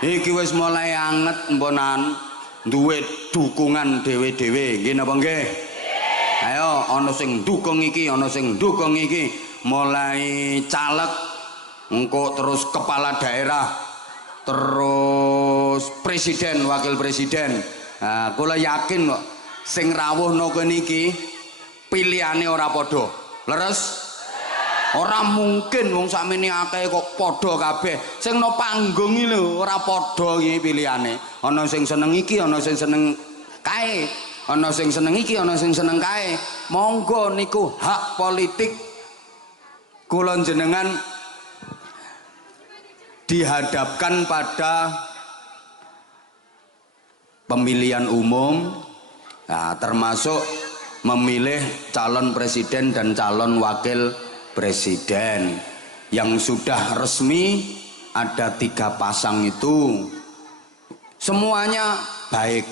Iki wis mulai anget mponan duwe dukungan dhewe-dhewe. Nggih napa nggih? Ayo ana sing dukung iki, ana sing dukung iki. Mulai caleg engko terus kepala daerah terus presiden, wakil presiden. Nah, kula yakin kok sing rawuhno kene iki pilihane ora padha. Leres? Ora mungkin wong sakmene akeh kok padha kabeh. Sing no panggung iki lho ora padha iki pilihane. Ana sing seneng iki, ana sing seneng kae. Ana sing seneng iki, ana sing seneng kae. Monggo niku hak politik kula jenengan dihadapkan pada pemilihan umum, nah, termasuk memilih calon presiden dan calon wakil presiden yang sudah resmi ada 3 pasang itu semuanya baik.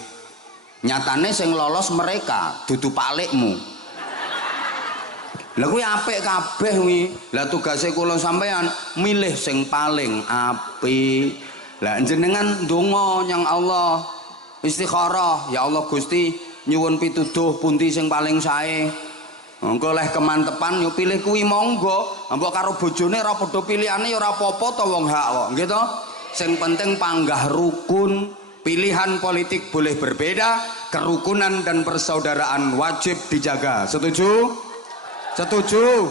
Nyatane sing lolos mereka dudu palikmu. Lah kuwi apik kabeh kuwi. Lah tugase kula sampean milih sing paling apik. Lah jenengan ndonga nyang Allah istikharah, ya Allah Gusti nyuwun pituduh pundi sing paling sae. Engko leh kemantepan yo pilih kuwi monggo. Mbok karo bojone ora padha pilihane ya ora apa-apa to wong hak kok, nggih to? Sing penting panggah rukun. Pilihan politik boleh berbeda, kerukunan dan persaudaraan wajib dijaga. Setuju? Setuju.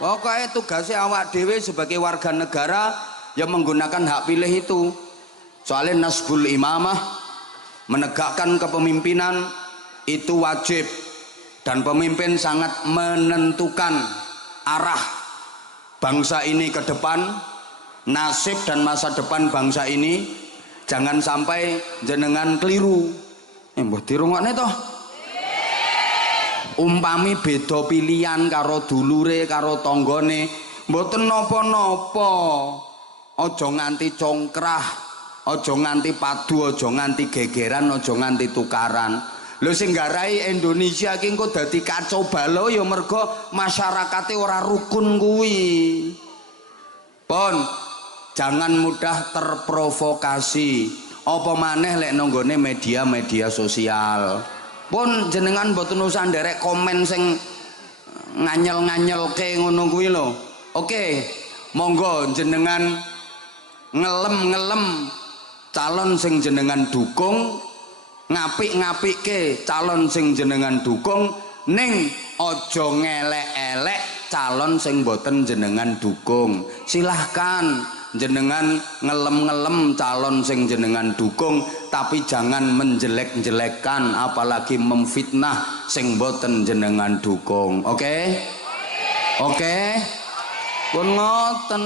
Pokoknya tugasnya awak dewe sebagai warga negara yang menggunakan hak pilih itu. Soalnya nasbul imamah, menegakkan kepemimpinan itu wajib, dan pemimpin sangat menentukan arah bangsa ini ke depan, nasib dan masa depan bangsa ini. Jangan sampai jenengan keliru. Mbah dirungokne toh. Umpami beda pilihan karo dulure karo tanggane, mboten napa-napa. Aja nganti congkrah, aja nganti padu, aja nganti gegeran, aja nganti tukaran. Lho sing nggarai Indonesia iki engko dadi kacau balau ya mergo masyarakate ora rukun kuwi. Pon, jangan mudah terprovokasi. Apa maneh lek nanggone media-media sosial. Pun jenengan mboten usah nderek komen sing nganyel-nganyelke ngono kuwi lho. Oke, monggo jenengan ngelem-ngelem calon sing jenengan dukung, ngapik-ngapikke calon sing jenengan dukung, ning aja ngelek-elek calon sing boten jenengan dukung. Silahkan jenengan ngelem-ngelem calon sing jenengan dukung, tapi jangan menjelek-jelekkan apalagi memfitnah sing boten jenengan dukung. Oke? Oke? Pun ngoten.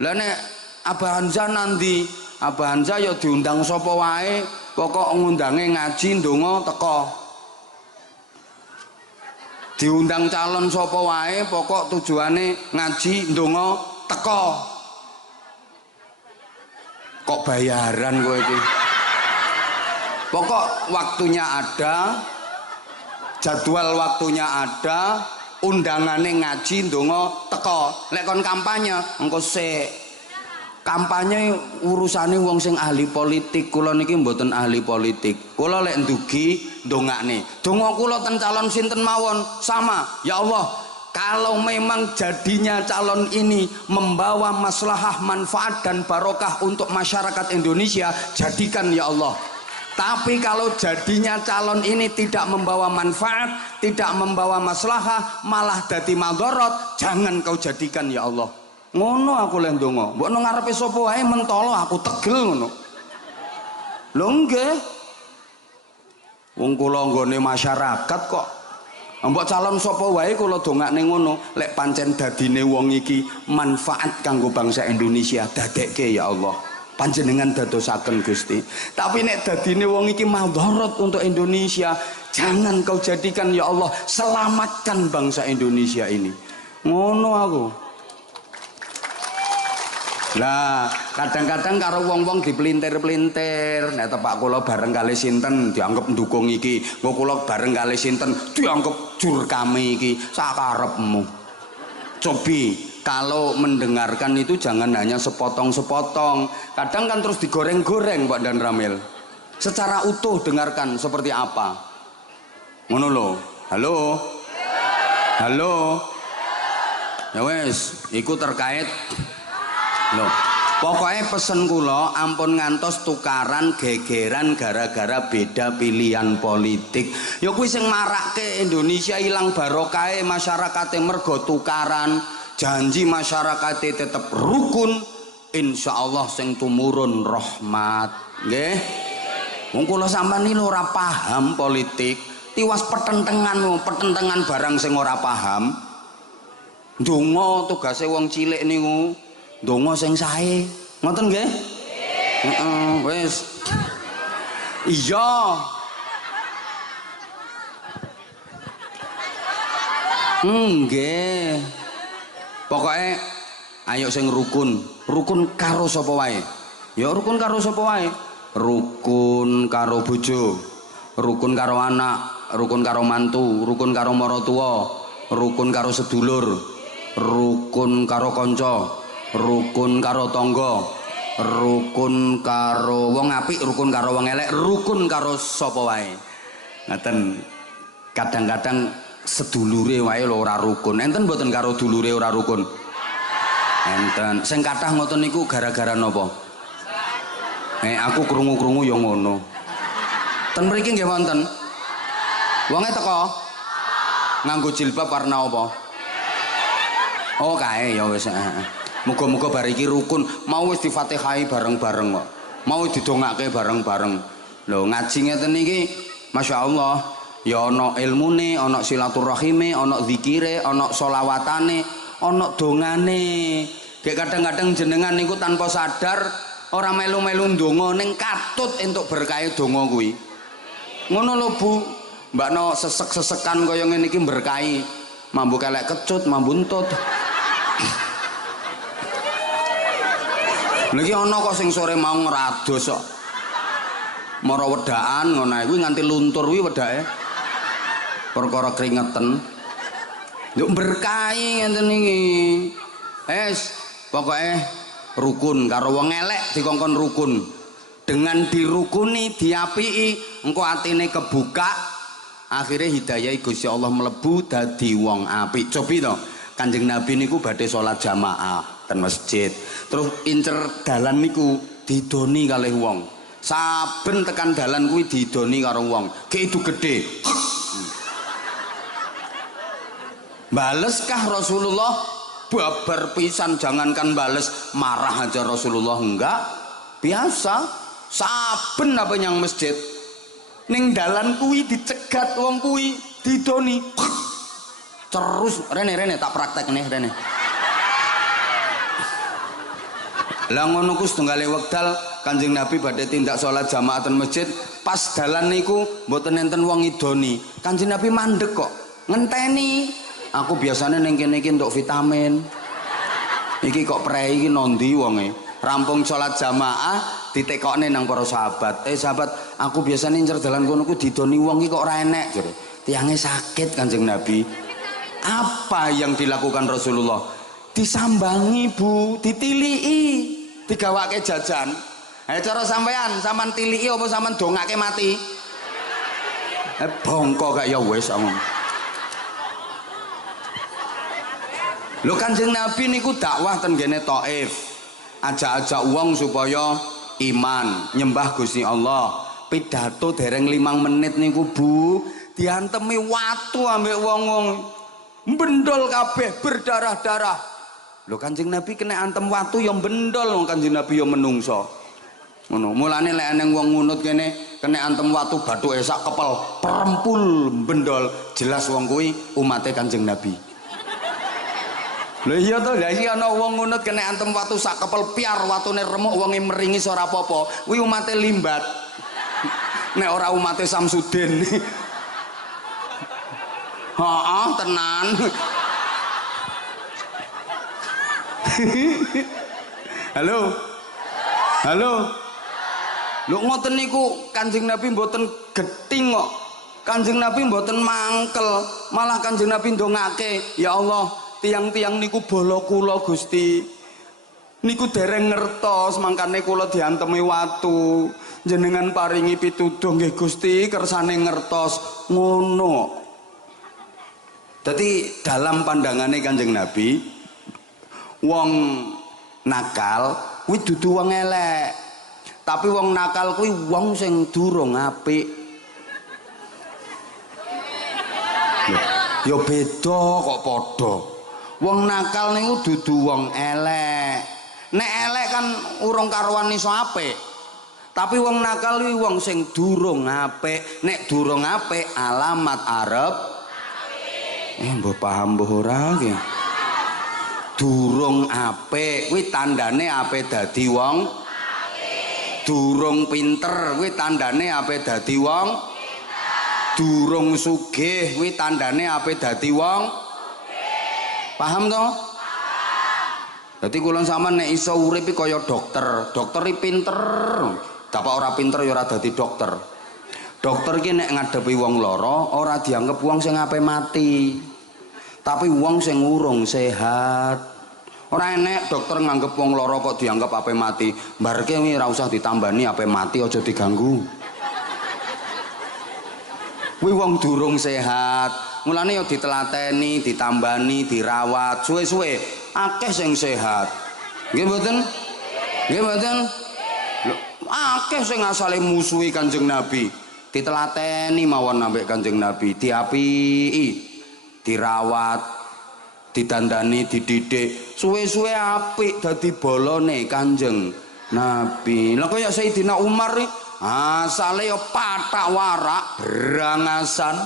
Lah nek Abah Hanza nanti, Abah Hanza ya diundang sapa wae, pokok ngundange ngaji ndonga teko. Diundang calon sapa wae, pokok tujuane ngaji ndonga teko. Kok bayaran kowe iki? Pokok waktunya ada, jadwal waktunya ada, undangane ngaji ndonga teko. Lek kon kampanye engko sik. Kampanye urusane wong sing ahli politik. Kula niki mboten ahli politik. Kula lek ndugi ndongakne. Donga kula ten calon sinten mawon sama. Ya Allah, kalau memang jadinya calon ini membawa maslahah, manfaat dan barokah untuk masyarakat Indonesia, jadikan ya Allah. Tapi kalau jadinya calon ini tidak membawa manfaat, tidak membawa maslahah, malah dadi madharat, jangan kau jadikan ya Allah. Ngono aku lek ndonga. Mbok nang ngarepe sapa wae mentolo aku tegel ngono. Lho nggih. Wong kula nggone masyarakat kok. Mbok calon sapa wae kula dongakne ngono, lek pancen dadine wong iki manfaat kanggo bangsa Indonesia, dadekke ya Allah. Panjenengan dadosaken Gusti. Tapi nek dadine wong iki madharat untuk Indonesia, jangan kau jadikan ya Allah, selamatkan bangsa Indonesia ini. Ngono aku. Lah, kadang-kadang karo wong-wong dipelintir-pelintir, nek tepak kula bareng kali sinten dianggap ndukung iki, kok kula bareng kali sinten dianggap jurkame iki, sakarepmu. Cobi, kalau mendengarkan itu jangan hanya sepotong-sepotong. Kadang kan terus digoreng-goreng Pak Dan Ramil. Secara utuh dengarkan seperti apa. Ngono lho. Halo. Halo. Ya wes, iku terkait loh, pokoknya pesen kula ampun ngantos tukaran gegeran gara-gara beda pilihan politik. Ya kuwi sing marake Indonesia ilang barokahe, masyarakate mergo tukaran. Janji masyarakate tetep rukun, insyaallah sing tumurun rahmat. Nggih. Wong kula sampean iki ora paham politik, tiwas petentengan barang sing ora paham. Ndonga tugase wong cilik niku. Donga sing sae, ngoten nggih? Heeh, wis. Iya. Nggih. Pokoke ayo sing rukun, rukun karo sapa wae. Ya rukun karo sapa wae. Rukun karo bojo, rukun karo anak, rukun karo mantu, rukun karo maratuwa, rukun karo sedulur, rukun karo kanca. Rukun karo tangga, rukun karo wong apik, rukun karo wong elek, rukun karo sapa wae. Ngaten. Kadang-kadang sedulure wae lho ora rukun. Enten mboten karo dulure ora rukun? Enten. Sing kathah ngoten niku gara-gara napa? Aku krungu-krungu ya ngono. Ten mriki nggih wonten. Wonge teko nganggo jilbab warna apa? Oh kae ya wis. Muga-muga bar iki rukun, mau wis difatihai bareng-bareng kok. mau didongake bareng-bareng. Lho ngaji ngeten iki Masya Allah ya ana ilmune, ana silaturahime, ana zikire, ana sholawatane, ana dongane. Gek kadang-kadang jenengan niku tanpa sadar ora melu-melu ndonga ning katut entuk berkahe donga kuwi. Ngono lho Bu. Mbakno sesek-sesekan kaya ngene iki berkahi. Mambu kelek kecut, mambu entut. Lha iki ana kok sing sore mau ngrados kok. Mara wedaan ngono ae kuwi nganti luntur kuwi wedake. Perkara keringetan. Nduk berkahi ngenten iki. Pokoke rukun karo wong elek dikongkon rukun. Dengan dirukuni, diapii, engko atine kebuka, akhirnya hidayah Gusti Allah mlebu dadi wong apik. Cobi to, Kanjeng Nabi niku badhe salat jamaah ten masjid. Terus incer dalan niku didoni kalih wong. Saben tekan dalan kuwi didoni karo wong. Ki itu gede. Baleskah Rasulullah? Babar pisan, jangankan bales, marah aja Rasulullah enggak. Biasa. Saben apa yang masjid ning dalan kuwi dicegat wong kuwi didoni terus rene tak praktek nih rene lah ngono ku setunggale wekdal Kanjeng Nabi badhe tindak salat jamaah ten masjid pas dalan niku mboten enten wong idoni Kanjeng Nabi mandek kok ngenteni aku biasanya ning kene iki entuk vitamin iki kok prei iki nondi wonge rampung salat jamaah ditekokne nang para sahabat. Sahabat, aku biasanya nyer dalan kono ku didoni wong iki kok ora enek jare. Tiange sakit Kanjeng Nabi. Apa yang dilakukan Rasulullah? Disambangi Bu, ditiliki, digawake jajan. Cara sampean, sampean tiliki apa sampean dongake mati? Bongko gak ya wis omong. Lho Kanjeng Nabi niku dakwah ten gene Thaif. Ajak-ajak wong supaya iman nyembah Gusti Allah. Pidato dereng 5 menit niku Bu diantemi watu ambek wong-wong bendol kabeh berdarah-darah. Lho Kanjeng Nabi kena antem watu ya bendol wong Kanjeng Nabi ya menungso. Ngono. Mulane lek eneng wong ngunut kene kena antem watu bathuke sak kepel perempul bendol jelas wong kuwi umate Kanjeng Nabi. Lha iya to, lha iki ana wong ngunut kena antem watu sak kepel piar, watune remuk wonge meringis ora apa-apa. Kuwi umate limbat. Nek ora umate Samsudin. Heeh, tenan. Halo. Halo. Lho ngoten niku Kanjeng Nabi mboten gething kok. Kanjeng Nabi mboten mangkel, malah Kanjeng Nabi ndongake, ya Allah tiang-tiang niku bala kula Gusti niku dereng ngertos mangkane kula diantemi watu jenengan paringi pituduh nggih Gusti kersane ngertos ngono. Dadi dalam pandangane Kanjeng Nabi wong nakal kuwi dudu wong elek tapi wong nakal kuwi wong sing durung apik. Ya beda kok padha. Wong nakal niku dudu wong elek. Nek elek kan urung karuan iso apik. Tapi wong nakal kuwi wong sing durung apik. Nek durung apik alamat arep apik. Mbok paham mbok ora iki. Durung apik kuwi tandane apik dadi wong apik. Durung pinter kuwi tandane apik dadi wong pinter. Durung sugih kuwi tandane apik dadi wong paham toh? Jadi kula sampean nek iso urip iki kaya dokter. Dokter iki pinter. Dapak ora pinter ya ora dadi dokter. Dokter iki nek ngadepi wong lara ora dianggep wong sing ape mati. Tapi wong sing urung sehat. Ora enek dokter nganggep wong lara kok dianggap ape mati. Mbarke ora usah ditambani ape mati aja diganggu. Kuwi wong durung sehat. Mulane ya ditelateni, ditambani, dirawat, suwe-suwe akeh sing sehat. Nggih mboten? Nggih mboten? Akeh sing asale musuhi Kanjeng Nabi. Ditelateni mawon ambek Kanjeng Nabi, diapii, dirawat, didandani, dididik. Suwe-suwe apik dadi bolone Kanjeng Nabi. Lah kaya Sayyidina Umar iki asale ya patak warak berangasan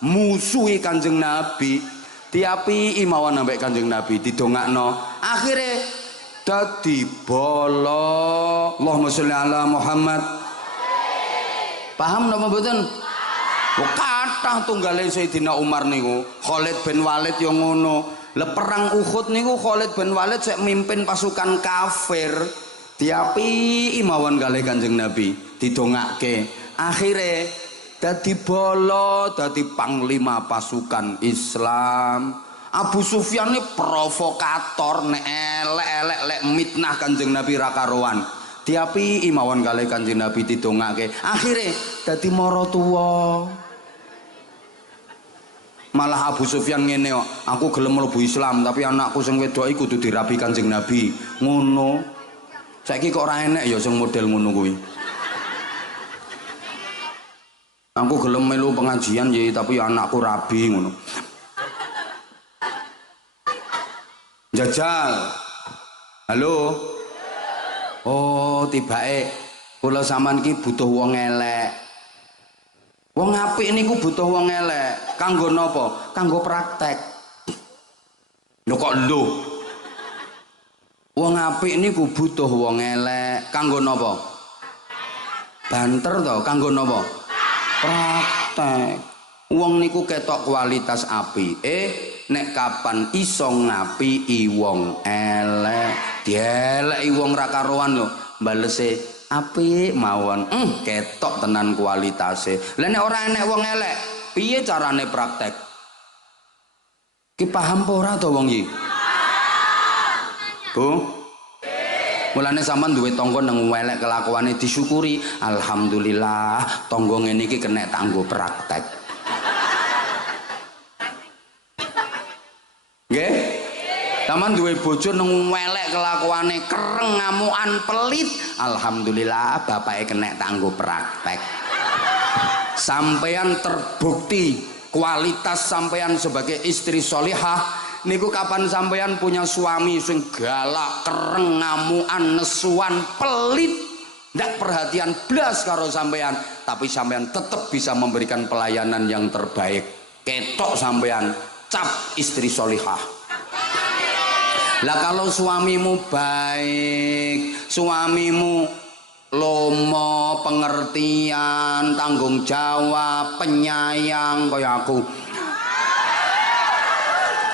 musuhi Kanjeng Nabi. Diapi mawon ambek Kanjeng Nabi didongakno. Akhire dadi bolo. Allahumma sholli ala Muhammad. Paham napa mboten? Kathah tunggale Sayyidina Umar niku. Khalid bin Walid yang ngono. Lah perang Uhud niku Khalid bin Walid sek mimpin pasukan kafir. Diapi mawon kalih Kanjeng Nabi didongake. Akhire dadi bolo, dadi panglima pasukan Islam. Abu Sufyan ini provokator, nek elek-elek lek mitnah Kanjeng Nabi ra karuan. Diapi mawon kalih Kanjeng Nabi didongake. Akhire dadi mara tuwa. Malah Abu Sufyan ngene kok, aku gelem mlebu Islam tapi anakku sing wedok iku kudu dirabi Kanjeng Nabi. Ngono. Saiki kok ora enek ya sing model ngono kuwi. Aku gelem melu pengajian ya tapi ya anakku rabi ngono. Jajal. Halo. Oh, tibake kula sampean ki butuh wong elek. Wong apik niku butuh wong elek. Kanggo napa? Kanggo praktek. Lho kok lho? Wong apik niku butuh wong elek. Kanggo napa? Banter to, kanggo napa? Praktek. Wong niku ketok kualitas apike nek kapan iso ngapiki wong elek. Dieleki wong ra karuan lho, balese apik mawon. Ketok tenan kualitase. Lah nek ora enek wong elek, piye carane praktek? Ki paham apa ora to wong iki? Bu. Mulane sampean duwe tangga nang elek kelakuane disyukuri. Alhamdulillah, tangga ngene iki kena tanggo praktek. Nggih? Taman duwe bojo nang welek kelakuane kereng ngamukan pelit. Alhamdulillah bapake kena tanggo praktek. Sampeyan terbukti kualitas sampeyan sebagai istri solihah niku kapan sampeyan punya suami sing galak, kereng, ngamukan, nesuan, pelit, ndak perhatian blas karo sampeyan, tapi sampeyan tetap bisa memberikan pelayanan yang terbaik. Ketok sampeyan cap istri solihah. Lah kalau suamimu baik, suamimu lomo, pengertian, tanggung jawab, penyayang kaya aku,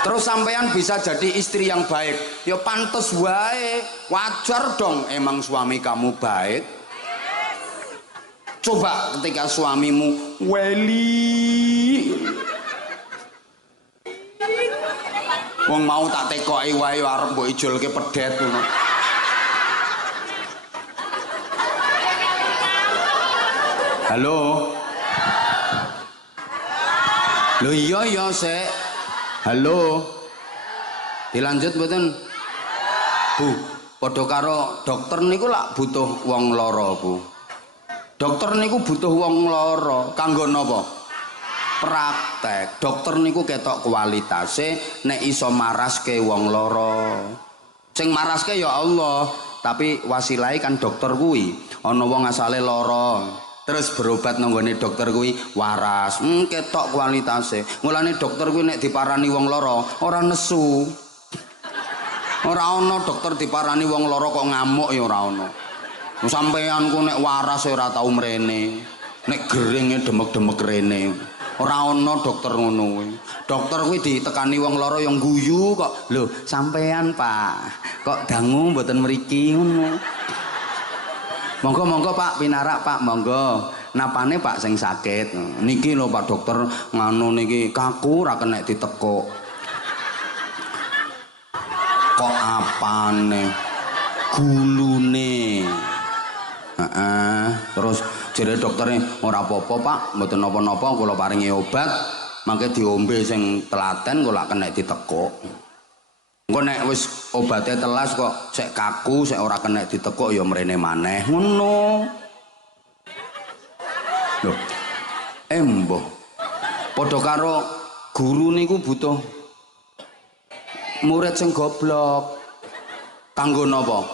terus sampean bisa jadi istri yang baik, ya pantes wae, wajar dong emang suami kamu baik. Coba ketika suamimu weli, wong mau tak tekoki wae arep mbok ijolke pedet ngono. Halo. Lho iya sik. Halo. Dilanjut mboten? Bu, padha karo dokter niku lak butuh wong lara, Bu. Dokter niku butuh wong lara kanggo napa? Praktek. Dokter niku ketok kualitase nek iso maraske wong lara. Sing maraske ya Allah, tapi wasilahe kan dokter kuwi. Ana wong asale lara, terus berobat nang gone dokter kuwi waras. Ketok kualitase. Mulane dokter kuwi nek diparani wong lara ora nesu. Ora ana dokter diparani wong lara kok ngamuk ya ora ana. Sampeyanku nek waras ora tau mrene. Nek geringe demek-demek rene. Ora ana dokter ngono kuwi. Dokter kuwi ditekani wong lara yang guyu kok. Lho, sampean Pak, kok dangu mboten mriki ngono. Monggo-monggo Pak pinarak Pak, monggo. Napane Pak sing sakit? Niki lho Pak dokter nganu niki kaku ra kena ditekuk. Kok apane? Gulune. Terus jere dokternya ora apa-apa Pak, mboten napa-napa kula paringi obat, mangke diombe sing telaten kula kena ditekuk. Engko nek wis obate telas kok sik kaku, sik ora kena ditekuk ya mrene maneh. Ngono. Lho. Mbah. Padha karo guru niku butuh murid sing goblok. Kanggo napa?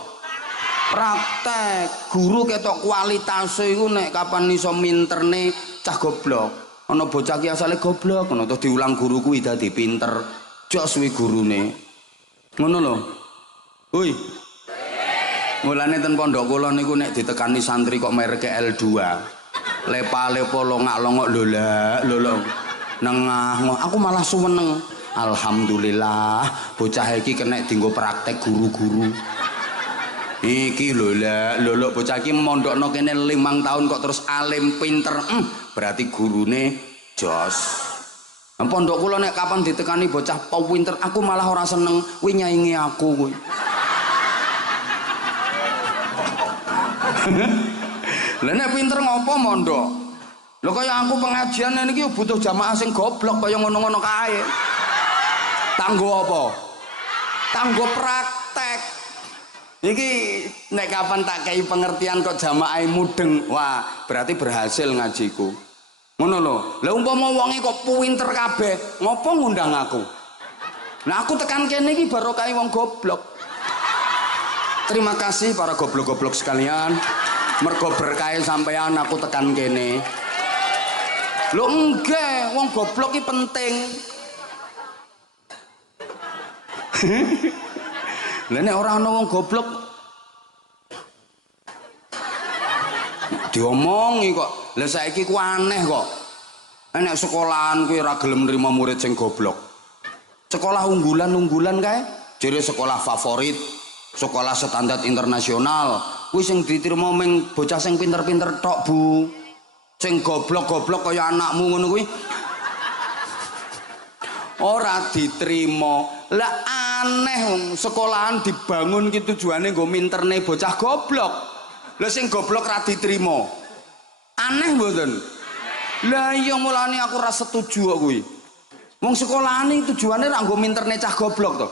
Praktek guru ketok kualitasnya iku nek kapan iso minterne cah goblok. Ana bocah ki asale goblok ngono terus diulang guru kuwi dadi pinter. Jos kuwi gurune. Ngono lho. Hoi. Mulane ten pondok kula niku nek ditekani santri kok mereke L2. Lepa-lepo longak-longok lho. Nengah aku malah suweneng. Alhamdulillah bocah iki kena dienggo praktek guru-guru. Iki lho bocah iki mondokno kene 5 tahun kok terus alim pinter. Berarti gurune jos. Pondok kula nek kapan ditekani bocah pinter aku malah ora seneng kuwi nyaingi aku kuwi. Lah nek pinter ngopo mondok? Lho kaya aku pengajian niki butuh jamaah sing goblok kaya ngono-ngono kae. Tanggo apa? Tanggo praktek. Iki nek kapan tak kei pengertian kok jamaah mudeng, wah berarti berhasil ngajiku. Ngono lho. Lah umpama wonge kok pinter kabeh, ngopo ngundang aku? Nah aku tekan kene iki barokah wong goblok. Terima kasih para goblok-goblok sekalian. Mergo berkah sampean aku tekan kene. Lho enggak, wong goblok iki penting. Lah nek ora ana wong goblok diomongi kok. Lah saiki ku aneh kok. Nek sekolahan kuwi ora gelem nrimo murid sing goblok. Sekolah unggulan kae, jere sekolah favorit, sekolah standar internasional. Kuwi sing diterima meng bocah sing pinter-pinter tok, Bu. Sing goblok-goblok kaya anakmu ngono kuwi ora diterima. Lah aneh wong sekolahan dibangun ki tujuane nggo minterne bocah goblok. Lah sing goblok ra diterima. Aneh mboten? Lah iya mulane aku ora setuju kok kuwi. Wong sekolahan iki tujuane ra nggo minterne cah goblok to.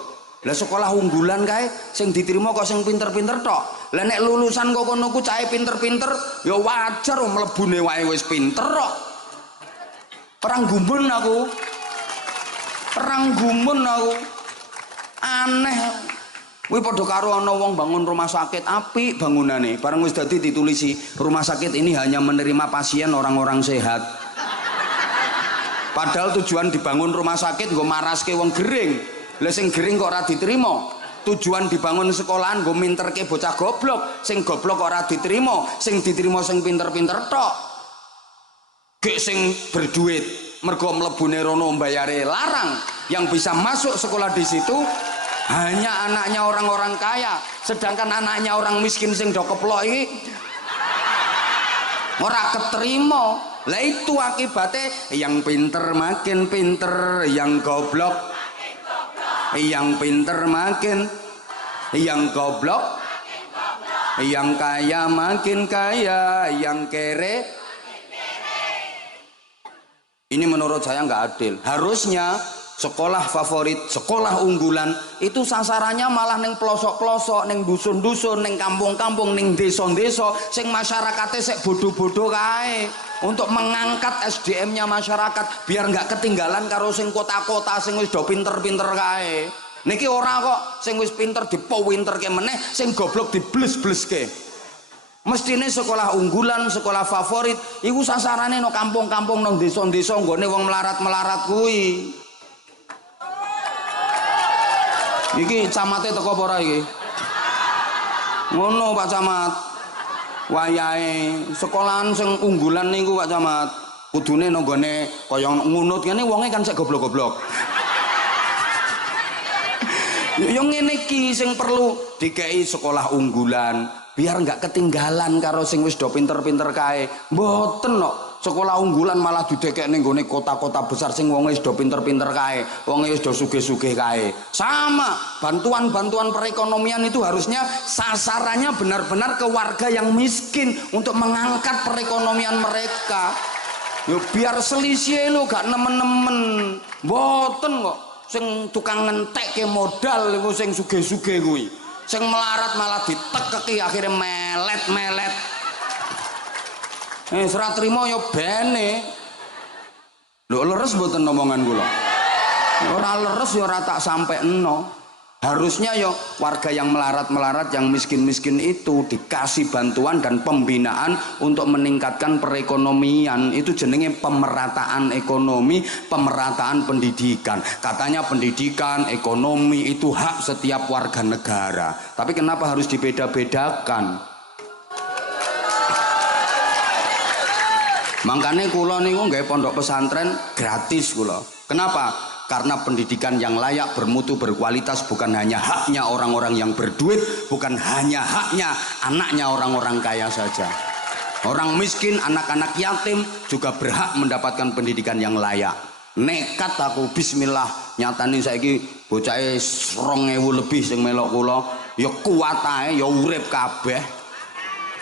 Lah sekolah unggulan kae sing diterima kok sing pinter-pinter tok. Lah nek lulusan kok kono ku cahe pinter-pinter ya wajar mlebune wae wis pinter kok. Perang gumun aku. Aneh. Kuwi padha karo ana wong bangun rumah sakit apik bangunane. Bareng wis dadi ditulisi rumah sakit ini hanya menerima pasien orang-orang sehat. Padahal tujuan dibangun rumah sakit nggo maraske wong gering. Lah sing gering kok ora diterima. Tujuan dibangun sekolahan nggo minterke bocah goblok. Sing goblok kok ora diterima, sing diterima sing pinter-pinter tok. Gek sing berduit mergo mlebune rono mbayare larang. Yang bisa masuk sekolah di situ hanya anaknya orang-orang kaya, sedangkan anaknya orang miskin sing do keplok iki ora keterima. Lah itu akibatnya yang pinter makin pinter, yang goblok yang pinter makin, yang goblok yang kaya makin kaya, yang kere. Ini menurut saya nggak adil. Harusnya sekolah favorit, sekolah unggulan itu sasarannya malah neng pelosok-pelosok, neng dusun-dusun, neng kampung-kampung, neng desa-desa, sing masyarakatnya sek bodoh-bodoh kae, untuk mengangkat SDM-nya masyarakat biar nggak ketinggalan karo sing kota-kota sing wis do pinter-pinter kae. Niki ora kok sing wis pinter dipowinterke meneh, sing goblok dibles-bleske. Mestine sekolah unggulan, sekolah favorit iku sasarane no kampung-kampung, no desa-desa nggone wong melarat-melarat kuwi. Iki camate teko apa ora iki? Ngono Pak Camat. Wayahe sekolahan sing unggulan niku Pak Camat. Kudune nanggone kaya ngunut kene wonge kan sik goblok-goblok. Ya ngene iki sing perlu dikei sekolah unggulan biar nggak ketinggalan karo sing wis do pinter-pinter kae. Mboten kok. Sekolah unggulan malah didekek ning gone kota-kota besar sing wong wis do pinter-pinter kae, wong wis do sugih-sugih kae. Sama, bantuan-bantuan perekonomian itu harusnya sasarannya benar-benar ke warga yang miskin untuk mengangkat perekonomian mereka. Yo biar selisih lo gak nemen-nemen. Mboten kok sing tukang ngentekke modal iku sing sugih-sugih kuwi. Sing melarat malah ditekeki akhirnya melet-melet. Serat terima ya bene. Lho leres mboten omongan kula. Ora leres ya ora tak sampe eno. Harusnya yo warga yang melarat-melarat, yang miskin-miskin itu dikasih bantuan dan pembinaan untuk meningkatkan perekonomian. Itu jenenge pemerataan ekonomi, pemerataan pendidikan. Katanya pendidikan, ekonomi itu hak setiap warga negara. Tapi kenapa harus dibeda-bedakan? Makanya kula niku nggih pondok pesantren gratis kula. Kenapa? Karena pendidikan yang layak, bermutu, berkualitas bukan hanya haknya orang-orang yang berduit, bukan hanya haknya anaknya orang-orang kaya saja. Orang miskin, anak-anak yatim juga berhak mendapatkan pendidikan yang layak. Nekat aku bismillah nyatane saiki bocahe 2000 lebih sing melok kula, ya kuat ae, ya urip kabeh.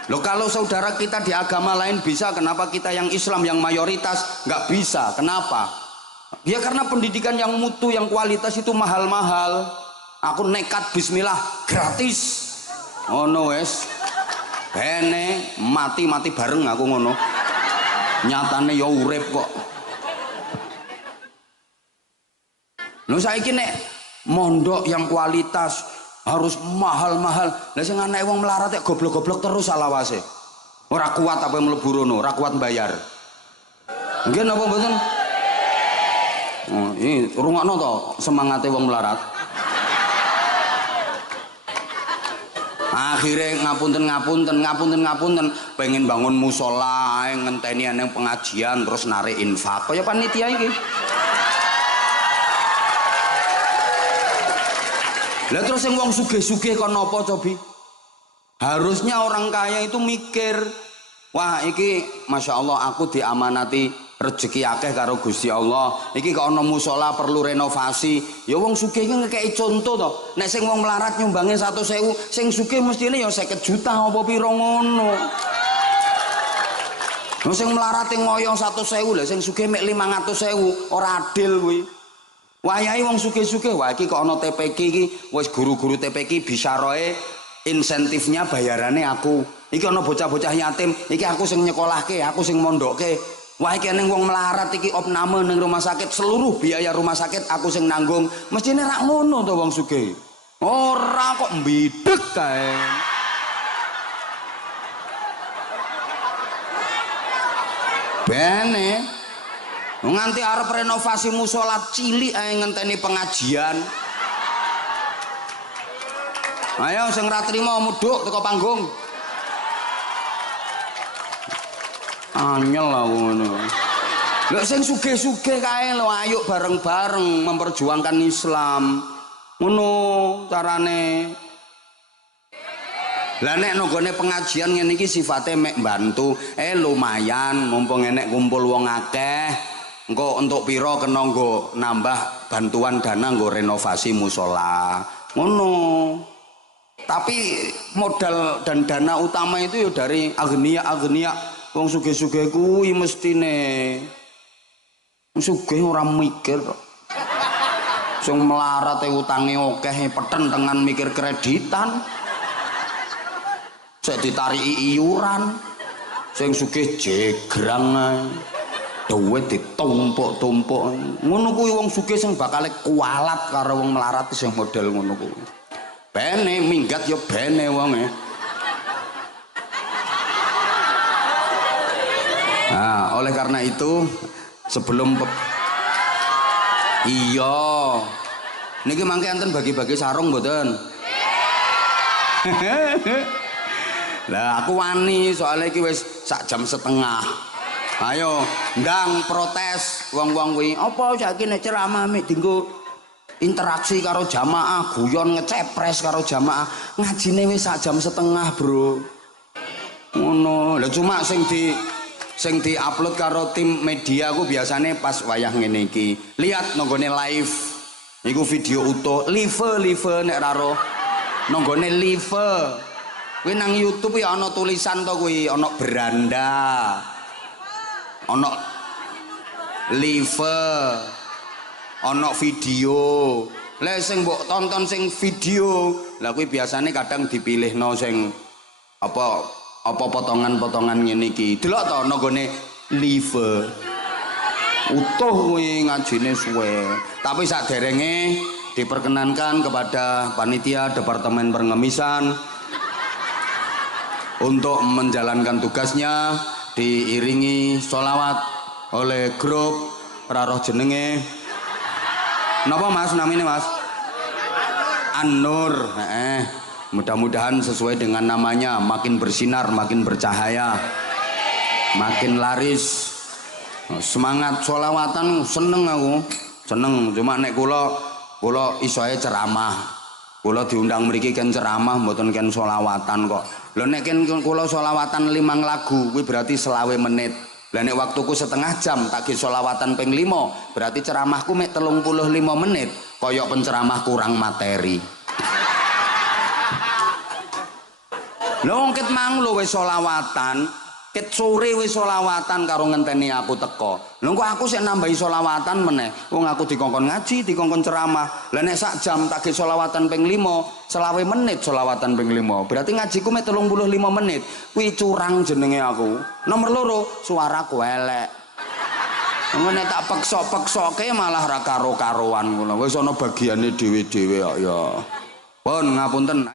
Loh, kalau saudara kita di agama lain bisa, kenapa kita yang Islam yang mayoritas nggak bisa? Kenapa? Ya karena pendidikan yang mutu, yang kualitas itu mahal-mahal. Aku nekat bismillah gratis. Ngono wes. Bene mati-mati bareng aku ngono. Nyatane ya urip kok. Lho saiki nek mondok yang kualitas harus mahal-mahal. Lah sing anake wong melarat kok goblok-goblok terus salawase. Ora kuat apa mlebu rono, ora kuat bayar. Nggih napa mboten? Oh, ini rungokno to semangate wong melarat. Akhirnya ngapunten pengen bangun musola ngenteni nang pengajian terus narik infak kaya panitia iki. Lah terus sing wong sugih-sugih kon napa cobi? Harusnya orang kaya itu mikir, wah iki Masya Allah aku diamanati rezeki akeh karo Gusti Allah. Iki kok ana musola perlu renovasi. Ya wong sugih iki ngekeki contoh to. Nek sing wong melarat nyumbange 100.000, sing sugih mestine ya 50 juta apa pira ngono. Lho sing melarat ngoyo 100.000 lha sing sugih mek 500.000, ora adil kuwi. Wayahe wong sugih-sugih, wah iki kok ana TPQ iki, wis guru-guru TPQ bisaroe insentifnya bayarane aku. Iki ana bocah-bocah yatim, iki aku sing nyekolahke, aku sing mondokke. Wah iki ning wong melarat iki opname ning rumah sakit, seluruh biaya rumah sakit aku sing nanggung. Mestine rak ngono to wong sugih. Ora kok mbideg kae. Bene nganti arep renovasi musola cilik ae ngenteni pengajian. Ayo sing ra trimo mudhuk teko panggung. Anyel aku ngono. Lho sing sugih-sugih kae lho ayo bareng-bareng memperjuangkan Islam. Ngono carane. Lah nek nggone pengajian ngene iki sifate mek bantu, lumayan mumpung enek kumpul wong akeh. Engko entuk pira kena nggo nambah bantuan dana nggo renovasi musola. Ngono. Tapi modal dan dana utama itu ya dari agnia. Wong sugih-sugih kuwi mestine sugih ora mikir kok. Sing melarat utange akeh petentengan mikir kreditan. Sik ditariki iuran. Sing sugih jegrang ae. Duit ditumpuk-tumpuk. Ngono kuwi wong sugih sing bakal kualat karo wong melarat sing model ngono kuwi. Bene minggat ya bene wonge. Nah, oleh karena itu sebelum iya niki mangke enten bagi-bagi sarung mboten? Lah aku wani soalnya iki wis sak jam setengah. Ayo ndang protes wong-wong kuwi. Apa saiki nek ceramah mek dienggo interaksi karo jamaah, guyon ngecepres karo jamaah. Ngajine wis sak jam setengah, Bro. Ngono. Lah cuma sing di-upload karo tim media aku biasanya pas wayah ngene iki. Lihat nonggone live. Iku video utuh, live nek raro. Nonggone live. Kuwi nang YouTube ya ana tulisan to kuwi, ana beranda. Ana live. Ana video. Lah sing mbok tonton sing video, lah kuwi biasanya kadang dipilihno sing apa potongan-potongan ngene iki. Delok to nggone live. Utuh kuwi ngajine suwe. Tapi saderenge diperkenankan kepada panitia Departemen Pengemisan untuk menjalankan tugasnya, diiringi sholawat oleh grup Raroh jenenge napa Mas namanya Mas? An-Nur. Mudah-mudahan sesuai dengan namanya, makin bersinar, makin bercahaya, makin laris. Semangat sholawatan seneng aku, seneng. Cuma nek kula isoe ceramah, kula diundang mriki ken ceramah mboten ken sholawatan kok. Lho nek ken kula sholawatan 5 lagu kuwi berarti 20 menit. Lah nek waktuku setengah jam tak ge sholawatan ping 5 berarti ceramahku mek 35 menit. Koyok penceramah kurang materi. Lho ket mang lho wis sholawatan, ket sore wis sholawatan karo ngenteni aku teko. Lho kok aku sik nambahi sholawatan meneh. Wong aku dikongkon ngaji, dikongkon ceramah. Lah nek sak jam tak ge sholawatan ping 5, 20 menit sholawatan ping 5. Berarti ngajiku mek 35 menit. Kuwi curang jenenge aku. Nomor 2, suaraku elek. Ngene tak pekso-peksoke malah ra karo-karoan ngono. Wis ana bagiane dhewe-dhewe kok ya. Pun ngapunten.